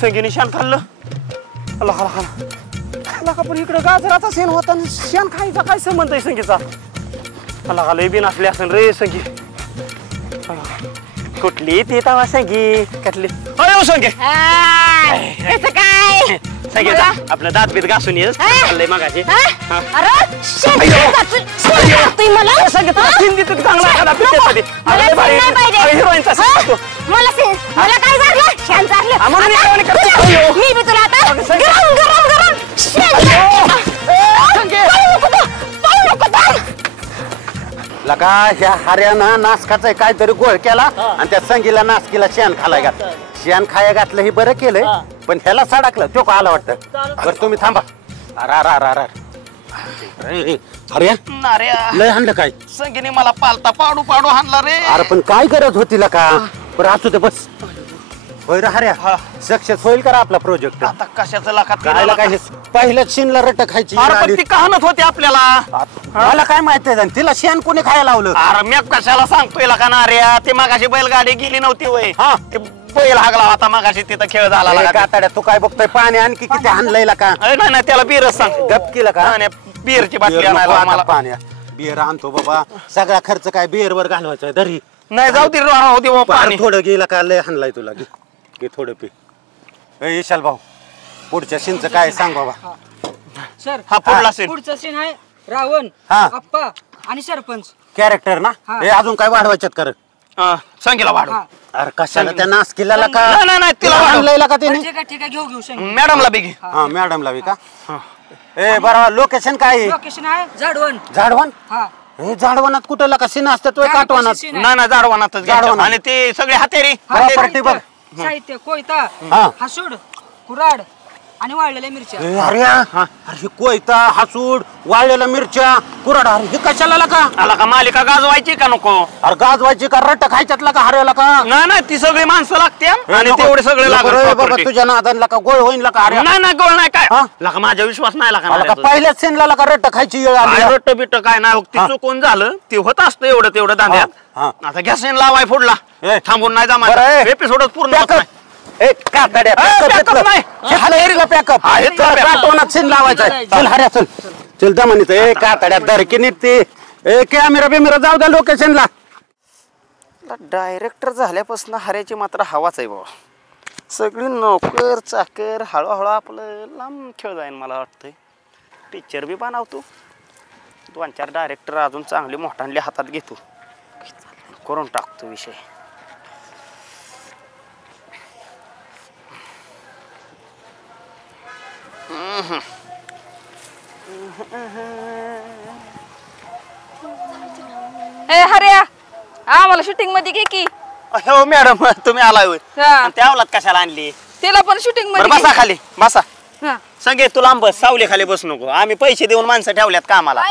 संगीने शान खाल्लं अल्ला हाला हाला का पण इकडं गाजराचा सेन होता शान खायचा काय संबंध आहे संगीचा अल्ला हाला बिन असले असेल रे संगी कुठली ती तवा संगी कटली अयो संगी कसं काय संगी आपलं दात बीत घासून ये चाललंय मगाशी अरे शेण मला संगी तुला सीन देतो चांगला एखादा पिक्चर मध्ये हिरोईनचा मला काय झालं शेण चाललं मी बी तुला आता गरम गरम गरम लगा ह्या हऱ्यानं नासकाचा काहीतरी गोळ केला आणि त्या संगीला नासकीला शेण खालाय घात शेण खाया घातलं हे बरं केलंय पण ह्याला सडकलं तो का आला वाटतं बरं तुम्ही थांबा अरे लय हाणलं काय संगीने मला पालता पाडू पाडू हाणला रे अरे पण काय गरज होती का बरं असू दे बस होय रे हऱ्या सक्सेस होईल का आपला प्रोजेक्ट आता कशाचं लाखात काय काय पहिल्याच शिनला रट्ट खायची पण ती कहाणत होती आपल्याला मला काय माहिती तिला शेण कोणी खायला लावलं अरे मी कशाला सांगतोय का ना रे ते मागाशी बैलगाडी गेली नव्हती वय ते बैल हागला होता मागाशी तिथं खेळ झाला कातड्या तू काय बघतोय पाणी आणखी किती हाणलंय का नाही नाही त्याला बिरच सांग गपकीला का बिअरची बाटली आणायला मला पाणी बिअर आणतो बाबा सगळा खर्च काय बिअर वर घालवायचा दरी नाही जाऊ दे होती पाणी थोडं गेला का लय हाणलाय तुला घे थोडं पी विशाल भाऊ पुढच्या सीनच काय सांग बाबा सर हा पुढला सीन पुढचा सीन आहे रावण हा. आप्पा आणि सरपंच कॅरेक्टर ना हे अजून काय वाढवायच्यात कर संगीला वाढव अरे कशाला त्या नासकीला का नाही तिला आणलंय का तिने ठीक आहे घेऊ सांग मॅडमला बी घे हा मॅडमला बी का ए बरोबर लोकेशन काय लोकेशन आहे झाडवण झाडवण हा हे झाडवनात कुठं का सीन असतात काटवनात नाही झाडवानातच घ्यायचं. आणि ते सगळे हातेरी प्रॉपर्टी बघ साहित्य कोयता हा. हसूड कुराड आणि वाळलेल्या मिरच्या अरे अरे कोयता हसूड वाळलेल्या मिरच्या कुराड अरे हे कशाला का आला का मालिका गाजवायची का नको अरे गाजवायची का रट्ट खायच्यातला का हऱ्याला का नाही ती सगळी माणसं लागते आणि तेवढे सगळे बाबा तुझ्या नादानला का गोळ होईल का अरे नाही गोळ नाही काय लका माझा विश्वास नाही लागा पहिल्याच सीनला का रट्ट खायची वेळ आली रट्ट बिट्ट काय नाही ती चुकून झालं ते होत असतं एवढं तेवढं दांड्यात आता गॅस लावाय फोडला थांबून नाही जमा एपिसोडच पूर्ण होत नाही चल दमनीच कातड्यात धरकी निघते कॅमेरा बिमेरा जाऊ द्या लोकेशनला डायरेक्टर झाल्यापासून हऱ्याची मात्र हवाच आहे बाबा सगळी नोकर चाकर हळूहळू आपलं लांब खेळ जाईन मला वाटतंय पिक्चर बी बनवतो 2-4 डायरेक्टर अजून चांगले मोठ्यांले हातात घेतो करून टाकतो विषय हर्या आम्हाला शूटिंग मध्ये घे की हो मॅडम तुम्ही आलाय होय त्यावलात कशाला आणली तिला पण शूटिंग मध्ये बसा खाली बसा संगे तू लांब बस सावली खाली बसू नको आम्ही पैसे देऊन माणसं ठेवल्यात कामाला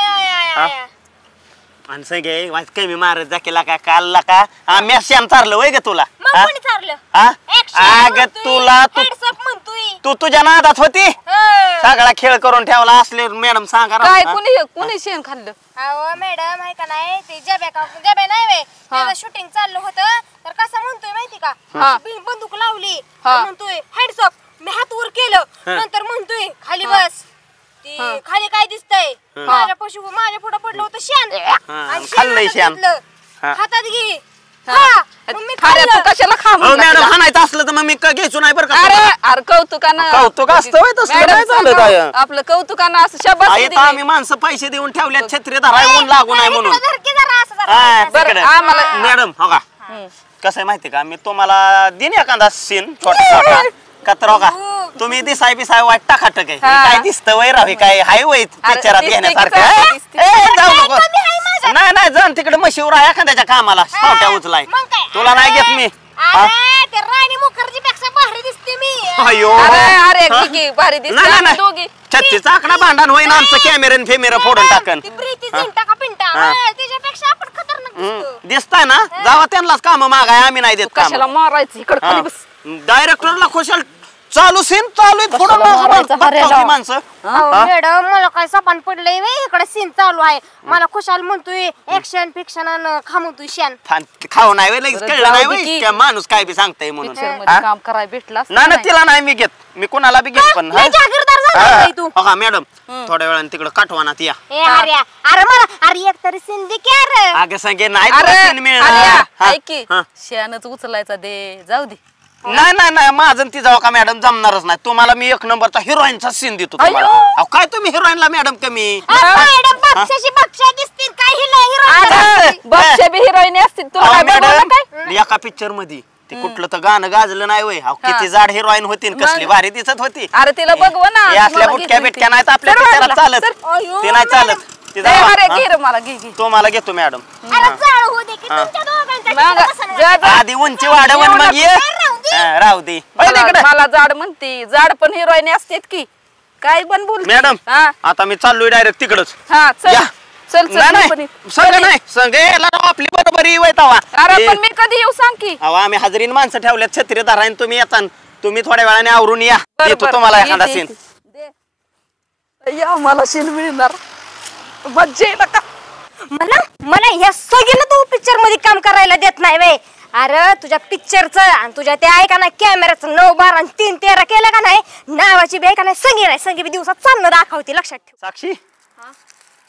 आणि सगळे कमी मारत जा केला का कालला का आम्ही श्याम चारलं वय ग तुला अग तुला तू तुझ्या नादात होती सगळा खेळ करून ठेवला असले मॅडम सांगा काय कुणी शेण खाल्लं अहो मॅडम आहे का नाही ते जब्या नाही वे त्याचं शूटिंग चाललं होतं तर कसं म्हणतोय माहिती का बंदूक लावली म्हणतोय हँड्स अप मी हात वर केलं नंतर म्हणतोय खाली बस ती खाली काय दिसतंय माझ्या पुढे पडलं होतं शेण खाल्लंय शेण हातात घे कशाला खा मॅडम हाणायचं असलं तर मग मी घ्यायचो नाही बरं अरे कौतुकानं कौतुक असतं आपलं कौतुकानं असं शाबासकी दिली. आम्ही माणसं पैसे देऊन ठेवल्यात छत्री धराय ऊन लागू नाही म्हणून मॅडम हो का कसं आहे माहिती का मी तुम्हाला दिन एखादा सीन छोटा कत्र का तुम्ही दिसाय बिसाय वाट टाकाटक आहे काय दिसतं वय राही काय हाय वय पिक्चरात घेण्यासारखं जाऊ नको नाही जाण तिकडे म्हशीवर आहे एखाद्याच्या कामाला पावट्या उचलाय तुला नाही घेत मी अरे ते राणी मुखर्जी पेक्षा भारी दिसते मी. अयो अरे की भारी दिसते दोघी. छत्तीचा आकडा भांडण होईन आमचं कॅमेरा फेमेरा फोडून टाकन. ती प्रीती जिंटा का पिंटा त्याच्यापेक्षा आपण खतरनाक दिसतो. दिसताय ना जावा त्यांनाच काम मागाय आम्ही नाही देत काम. कशाला मारायचं इकडे खाली बस. डायरेक्टरला खुशाल चालू सीन चालू आहे थोडं माणसं. मॅडम मला काय सपान पडलंय इकडे सीन चालू आहे. मला खुशाल म्हणतोय ऍक्शन फिक्शन आणि खामतोय शेण. खाऊ नाही वेळ लगेच कळलं नाही काय माणूस काय बी सांगताय म्हणून. काम करायला भेटला नाही तिला नाही मी घेत. मी कोणाला बी घेत पण तू. हा मॅडम थोड्या वेळाने तिकडे काठवानात या. अरे मला अरे एक तरी सीन दे की अरे. अगे संगे नाही मिळणार. शेणच उचलायचा दे जाऊ दे. नाही नाही नाही माझं ती जाऊ का मॅडम जमणारच नाही. तुम्हाला मी एक नंबरचा हिरोईनचा सीन देतो तुम्हाला. अहो काय तुम्ही हिरोईनला मॅडम कमी मॅडम बक्षाशी बक्षा दिसतील काही नाही. बक्षे बी हिरोईन असतील तुला मॅडम एका पिक्चर मध्ये ते कुठलं तर गाणं गाजलं नाही वय. किती जाड हिरोईन होती कसली भारी दिसत होती. अरे तिला बघव ना. असल्या बुटक्या बिटक्या नाहीत आपल्या पिक्चरात चालत. ते नाही चालत. तुम्हाला घेतो मॅडम. आधी उंची वाढवून मग ये. राहू दे मला जाड म्हणते. जाड पण हिरोईन असते की काय पण बोल मॅडम. आता मी चाललोय डायरेक्ट तिकडच. हा चल चल संग नाही संग आपली बरोबरी वैतावा. अरे पण मी कधी येऊ सांग की. आम्ही हजरीन माणसं ठेवल्यात छत्रीदार तुम्ही येता. तुम्ही थोड्या वेळाने आवरून या. देतो तुम्हाला एखादा सीन. या मला सीन मिळणार मज्जा नका. मला ह्या सगळ्यांना तू पिक्चर मध्ये काम करायला देत नाही वे. अरे तुझ्या पिक्चरचं आणि तुझ्या ते ऐका नाही कॅमेराचं 9, 12 आणि 3, 13 केलं का नाही. नावाची बी ऐका नाही संगी नाही. संगी बी दिवसात चांगलं दाखवते लक्षात ठेव. साक्षी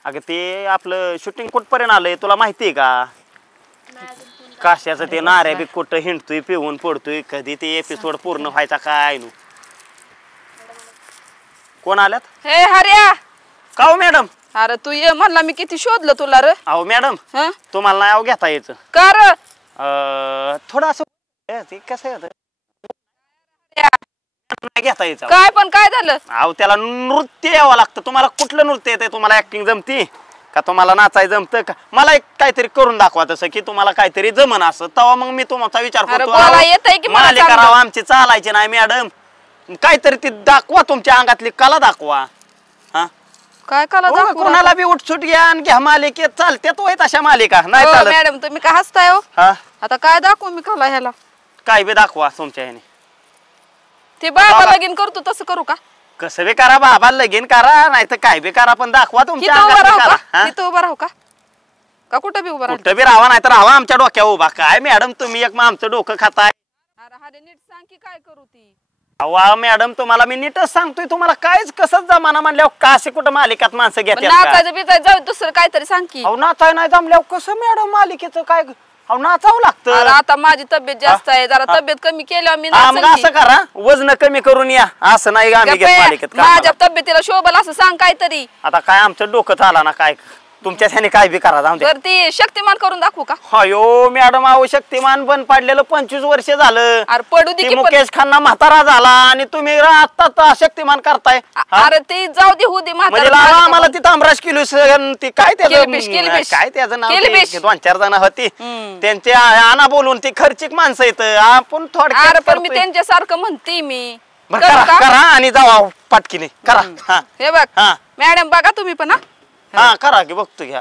अगं ते आपलं शूटिंग कुठपर्यंत आलंय तुला माहितीये का. काश्याचं ते नाऱ्या बी कुठं हिंडतोय पिऊन पडतोय. कधी ते एपिसोड पूर्ण व्हायचा काय नु. कोण आल्यात. हे हर्या का हो मॅडम. अरे तू ये म्हणला मी किती शोधलं तुला रे. अहो मॅडम तुम्हाला नाही घेता यायचं का रे. थोडं असं ते कसं घेता यायचं. काय पण काय झालं. अहो त्याला नृत्य यावं लागतं. तुम्हाला कुठलं नृत्य येतंय. तुम्हाला ऍक्टिंग जमती का तुम्हाला नाचाय जमतं का. मला एक काहीतरी करून दाखवा तसं की तुम्हाला काहीतरी जमन असं. तेव्हा मग मी तुमचा विचार करतो. मालिका करावं आमची चालायची नाही मॅडम. काहीतरी ती दाखवा तुमच्या अंगातली कला दाखवा. काय कला दाखवू. कोणाला बी उठसूट घ्या आणि घ्या मालिकेत चालत्यात होय तशा मालिका नाही चालत. मॅडम तुम्ही काय हसताय हो. आता काय दाखवू मी कला ह्याला. काय बी दाखवा तुमच्या ह्याने. ते बाबा लगीन करतो तसं करू का. कसं बी करा बाबा लगीन करा नाही तर काय बी करा पण दाखवा तुमच्या तिथं उभा राहू का कुठं बी उभा राहू. कुठं बी राहा नाही तर राहा आमच्या डोक्यावर उभा. काय मॅडम तुम्ही एक आमचं डोकं खाताय. अरे नीट सांग की काय करू ती. अवा मॅडम तुम्हाला मी नीटच सांगतोय. तुम्हाला कायच कसं जमाना म्हणल्यावर का असे कुठं मालिकात माणसं घेतात. नाचायचं बिचायचं जाऊ दुसरं काहीतरी सांग की. अहो नाचाय नाही जमल्यावर कसं मॅडम मालिकेचं काय. अहो नाचावं लागतं. आता माझी तब्येत जास्त आहे जरा तब्येत कमी केल्यावर मी मग असं करा वजन कमी करून या. असं नाही आम्ही मालिकेत माझ्या तब्येतीला शोभल असं सांग काहीतरी. आता काय आमचं डोकं चाला ना काय तुमच्या ह्याने काय बी करा जाऊ दे. तर ती शक्तिमान करून दाखवू का. अयो मॅडम अहो शक्तिमान बंद पाडलेलं 25 वर्ष झालं. अरे पडू दे की. मुकेश खन्ना म्हातारा झाला आणि तुम्ही आता शक्तिमान करताय. अरे ते जाऊ दे होऊ दे म्हणजे आम्हाला ती तांबराज किलो ती काय त्याचं काय त्याचं नाव 2-4 जण होती त्यांचे आणा बोलून ती खर्चिक माणसं येत आपण थोडं. पण मी त्यांच्यासारखं म्हणते मी. करा आणि जावा पाटकीने करा. हे बघ मॅडम बघा तुम्ही पण. हा करा की बघतो घ्या.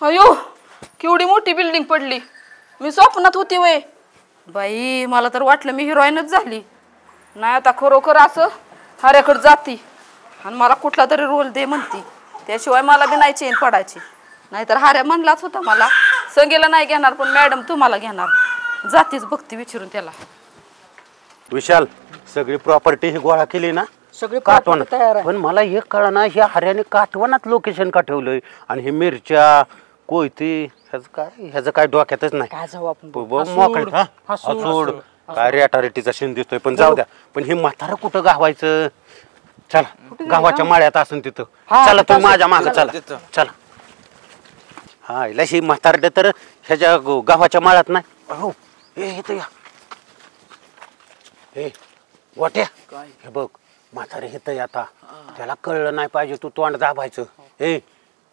अयो केवढी मोठी बिल्डिंग पडली. मी स्वप्नात होती वय बाई. मला तर वाटलं मी हिरोईनच झाली. नाही आता खरोखर असं हऱ्याकडे जाती आणि मला कुठला तरी रोल दे म्हणती. त्याशिवाय मला बी नाही चेन पडायची. नाहीतर हाऱ्या म्हणलाच होता मला संगीला नाही घेणार पण मॅडम तुम्हाला घेणार. जातीच बघती विचारून त्याला. विशाल सगळी प्रॉपर्टी ही गोळा केली ना सगळी काठवण. पण मला हे कळना ह्या हऱ्याने काठवणात लोकेशन का ठेवलंय आणि हे मिरच्या कोयती ह्याचं काय डोक्यातच नाही. सोड काय रेटारेटीचा सीन दिसतोय पण जाऊ द्या. पण हे म्हातारं कुठं गावायचं. चला गावाच्या माळ्यात असून तिथं. चला तुम्ही माझ्या मागं चला चला. हा ही म्हातारड तर ह्याच्या गावाच्या माळ्यात नाही. हो इथं या ए वाट्या हे बघ म्हातारे इथं आता त्याला कळलं नाही पाहिजे तू तोंड दाबायचं ए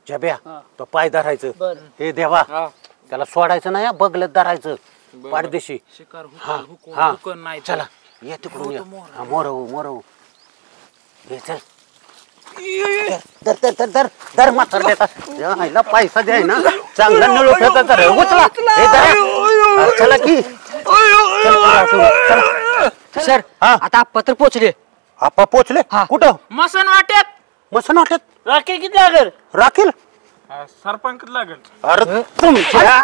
जब्या तो पाय धरायचं हे देवा त्याला सोडायचं नाही बगलत धरायचं पाडदेशी हा हा चला या तिकडून या मोरव हे चल दर म्हातार देता पैसा द्याय ना चांगला निळू ठेवता तर उचला चला की सर आता आप्पा तर पोचले. आप्पा पोचले कुठं मसन वाट्यात राखील किती लागेल? राखील सरपंच लागेल. अरे तुमच्या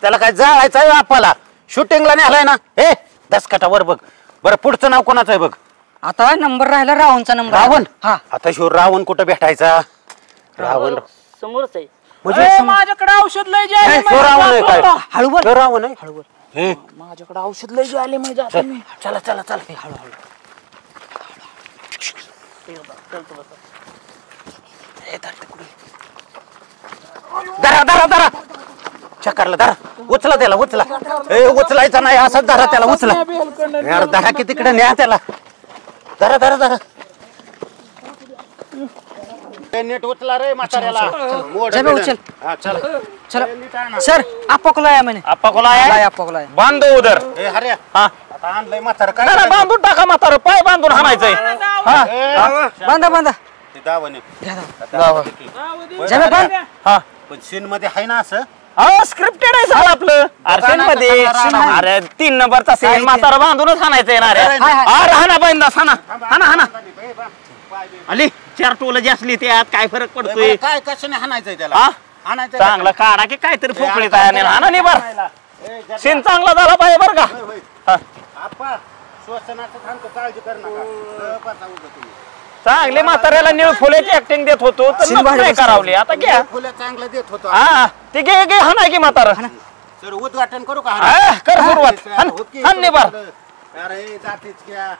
त्याला काय जाळायचं आहे आप्पाला शूटिंगला नेलाय ना हे दसकाटावर बघ बरं पुढचं नाव कोणाचं आहे बघ. आता नंबर राहिला रावणचा नंबर. रावण हा आता शिव रावण कुठं भेटायचा रावण समोरच आहे. म्हणजे माझ्याकडे औषध लय रावण आहे काय हळूवर रावण आहे हळूवर हे माझ्याकडे औषध लय आले म्हणजे चला चला चला हळूहळू धरा धरा धरा चक्करला धरा उचला त्याला उचला ए उचलायचा नाही असं धरा त्याला उचला यार धरा की तिकडे न्या त्याला धरा धरा धरा नीट उचला रे म्हाताऱ्याला उचल हा चला चला सर आप्पा को लाया मैंने आप्पा को लाया आप्पा को लाया बांध दो उधर ए हऱ्या हा आता आणलंय म्हातारं काय नाही बांधून टाका म्हातारं पाय बांधून हाणायचंय हा बांधा बांधा ते दावणे जमे बांध. हा पण सीन मध्ये आहे ना असं अहो स्क्रिप्टेड आहे सगळं आपलं अर्सेन मध्ये अरे 3 नंबरचा सीन म्हातारा बांधूनच हाणायचंय ना रे अरे हाना बांधा हाना हाना अली 4 टोलं जासली त्यात काय फरक पडतोय काय कशाने हाणायचंय त्याला हाणायचं चांगला काढा की काहीतरी फोकळी तयार हाना नाही बर सीन चांगला झाला पाहिजे बर का आप्पा श्वसनाचं थांबतो काळजी कर नका चांगले म्हाताऱ्याला निळ फुलाची ऍक्टिंग देत होतो तर नाही करावली आता घ्या फुलं चांगलं देत होतो हा ते घे घे हाना की म्हातारा सर उद्घाटन करू का कर सुरुवात हान नाही बर अरे जातीच क्या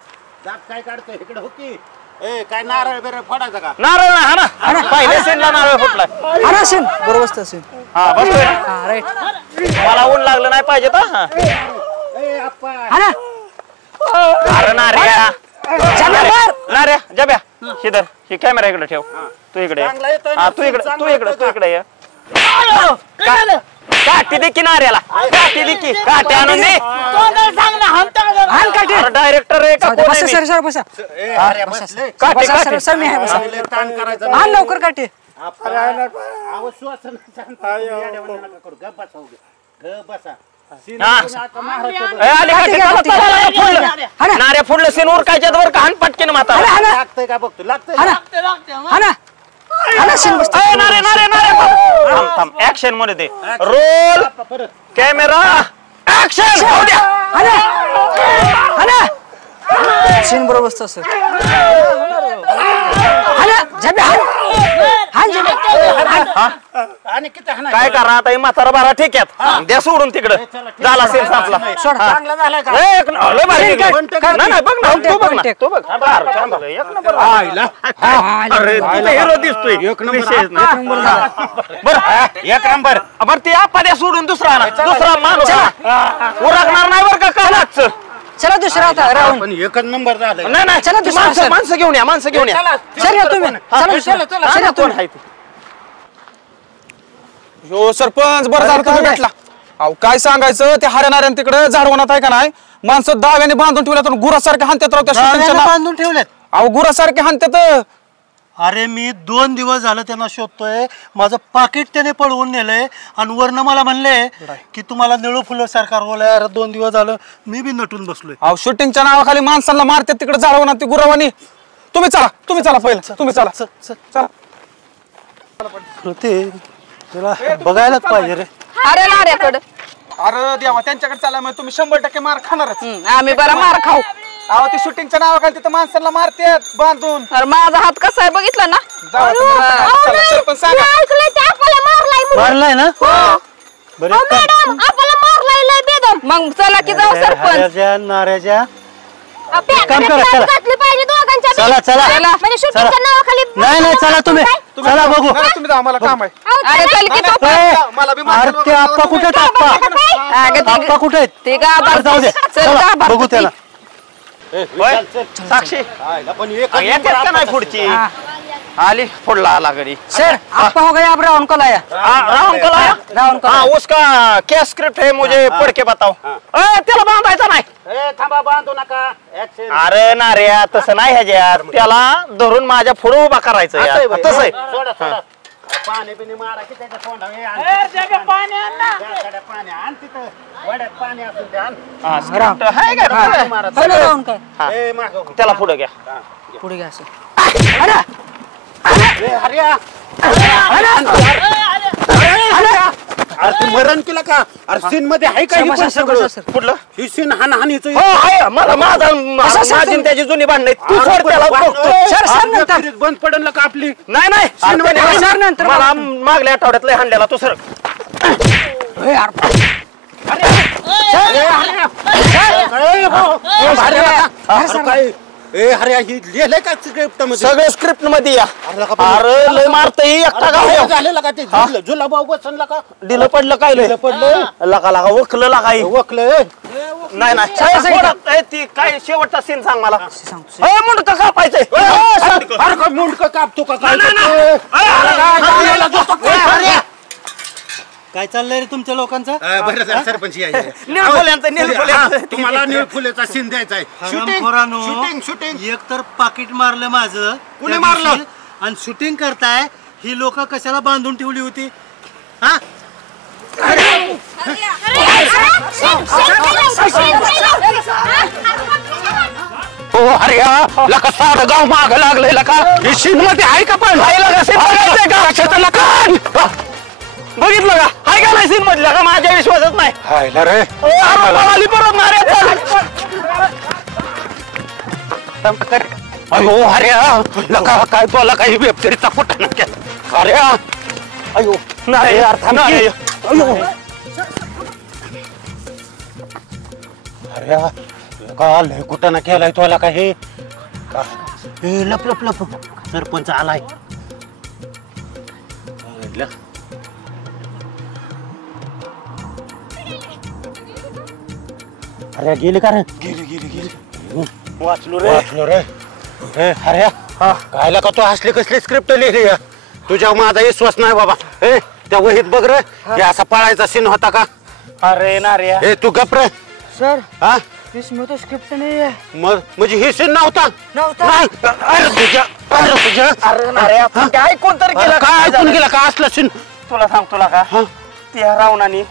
जात काय काढतोय इकडे होकी ए काय नारळ बिरळ फोडायचा का नारळ ना हाना पहिले सीनला नारळ फुटला हाना सीन बरोबर बसतो सीन हा बसतोय हा राईट मला ऊन लागलं नाही पाहिजे तर हा ए आप्पा हाना अरे नार्या नार्या जब्या शिदर ही कॅमेरा इकडे ठेव तू इकडे हा तू इकडे ये काठी दे की नार्याला काठी दे की काठी आणून दे डायरेक्टर आहे का बसा सर सर बसा ए अरे बसले काठी सर सर मी आहे बसा ताण करायचं हा लवकर काठी आवाज श्वासन करू गप बसा गप बसा नार्या फुडलं सीन वर कायच्यात वर का हान पटकेन माता लागतंय का बघतो लागतंय हाना हाना सीन बसतो नारे नारे नारे थांब ऍक्शन मध्ये दे रोल कॅमेरा ऍक्शन हो द्या हाना हाना सीन बरोबर बसतो सर हाना जबे हान जबे आणि किती हाणायचं? काय करा आता म्हातारा बारा ठीक आहेत द्या सोडून तिकडं झाला सीन संपला चांगला झालाय का एक लय भारी नाही बघ ना तू बघ ना तू बघ एक नंबर अरे तू हिरो दिसतोय एक नंबर बरं एक नंबर बरं ते आपण द्या सोडून दुसरा माणूस उरकणार नाही बरं का कालाच चला दुसरा आता रावण पण एकच नंबर झालाय नाही नाही चला दुसरा माणसं घेऊन या सर या तुम्ही चला चला कोण आहे हो सरपंच बरं झालं तुम्ही भेटला. अहो काय सांगायचं ते हरणाऱ्यान तिकडे झाडवणात आहे का नाही माणसं दाव्याने बांधून ठेवल्यात गुरासारखे हाणतात राव त्या बांधून ठेवलेत. अहो गुरासारखे हाणतात. अरे मी 2 दिवस झालं त्यांना शोधतोय माझं पाकिट त्याने पळवून नेलंय आणि वरनं मला म्हणले की तुम्हाला निळू फुलं सरकार बोलाय. अरे 2 दिवस झालं मी बी नटून बसलोय. अहो शूटिंगच्या नावाखाली माणसांना मारतात तिकडे झाडवणात ती गुरावानी. तुम्ही चला पहिलं तुम्ही चला तुला बघायलाच पाहिजे रे. अरे नार्याकडे अरे देवा त्यांच्याकडे चालला मग तुम्ही 100% मार खाणारच. आम्ही बरा मार खाऊ. अहो ते शूटिंगच्या नावाखाली तिथं माणसांना मारतात बांधून. अरे माझा हात कसा आहे बघितलं ना. सरपंच सांगा मारलाय ना बरं मग चला की जाऊ सरपंच. नाऱ्याच्या काम करा चला. चला चला म्हणजे शूटिंगच्या नावाखाली नाही नाही चला तुम्ही चला बघू तुम्ही जा, आम्हाला काम आहे. अरे चल की तू मला बी अरे ते आप्पा कुठे आहेत आप्पा आप्पा कुठे आहेत ते गाभार जाऊ दे चल चला, गाभार बघू त्याला साक्षी पण येतेच का नाही पुढची आली फोडला आला घरी सर आपका हो गया अब राउंड को लाया राउंड को लाया राउंड को हाँ उसका क्या स्क्रिप्ट है मुझे पढ़ के बताओ त्याला बांधायचा नाही थांबा बांधू नका अरे ना रे तसं नाही ह्याच्यात त्याला धरून माझ्या पुढे उभा करायचं तसं आहे सोडा सोडा पाणी बिनी मारा की त्याच्या तोंडावर पाणी आण तिथं वड्यात पाणी असून ते आण स्क्रिप्ट आहे का राउंड का हा. ए मागं त्याला पुढे घ्या पुढे घ्या सर ए, हरिया अरे तू मरण केला का अरे सीन मध्ये आहे का हे पण सगळं कुठलं ही सीन हानहानीचं हो आहे मला माझी त्याची जुनी भांडण तू सोड त्याला सर बंद पडेल का आपली नाही नाही scene मध्ये मला मागल्या आठवड्यात लय हाणलेला तू सर सगळं स्क्रिप्ट मध्ये या अरे लय मारतय एकटा गाव झालेला का ते जुलाबाव बसनला का दिलं पडलं काय लय पडलं लका लका वकलं लका वकलं नाही नाही ती काय शेवटचा सीन सांग मला मुंडक कापायचंय अरे का मुंडक कापतो का काय काय चाललंय रे तुमच्या लोकांचं बरं सरपंच तुम्हाला निळफुलेचा सीन द्यायचा आहे शूटिंग शूटिंग एक तर पाकिट मारलं माझं कुणी मारलं? आणि शूटिंग करताय ही लोक कशाला बांधून ठेवली होती हा हो अरे लका सारं गाव माग लागलंय लका हे सीन मध्ये आहे का पण बघितलं का हाय का नाही सीन मधल्या का माझ्या विश्वासच नाही हायला रे आली परत मारे अयो अरे लका काय बोला काही वेब सिरीजचा फोटा नक्की अरे अयो नाही अर्थ नाही अयो अरे लका लय कुठं ना केलाय तो लका हे लप लप लप सरपंच आलाय अरे गेली का रे गेली गेली गेली वाचलो वाचलो रे अरे काय का तू असली कसली स्क्रिप्ट लिहिली तुझ्या माझा विश्वास नाही बाबा ए त्या वहीत बघ रे हे असा पळायचा सीन होता का अरे ना रे ए तू गप रे सर हा इसमें तो स्क्रिप्ट नहीं है मग म्हणजे हे सीन नव्हता नव्हता अरे ना रे आपण काय कोणतरी केलं काय ऐकून गेला का असला सीन तुला सांग तुला का त्या रावणाने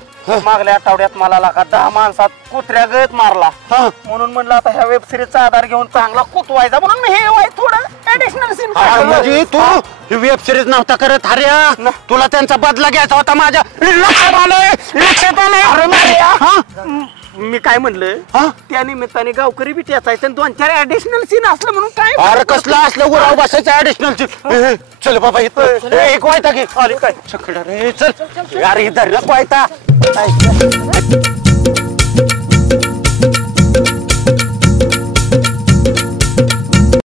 मागल्या आठवड्यात मला लागा 10 माणसात कुत्र्या गत मारला म्हणून म्हणलं आता ह्या वेब सिरीजचा आधार घेऊन चांगला कुतवायचा म्हणून मी हे थोडं ऍडिशनल सीन म्हणजे तू ही वेब सिरीज नव्हता करत हर्या तुला त्यांचा बदला घ्यायचा होता माझ्या लक्षात आलंय अरे मी काय म्हणलं त्या निमित्ताने गावकरी बी त्याचायचं 2-4 ऍडिशनल सीन असलं म्हणून काय अरे कसला असलं उराव बसायचं ऍडिशनल सीन चल बाबा इथं एक वायता घे अरे काय चल यार इधर नको वायता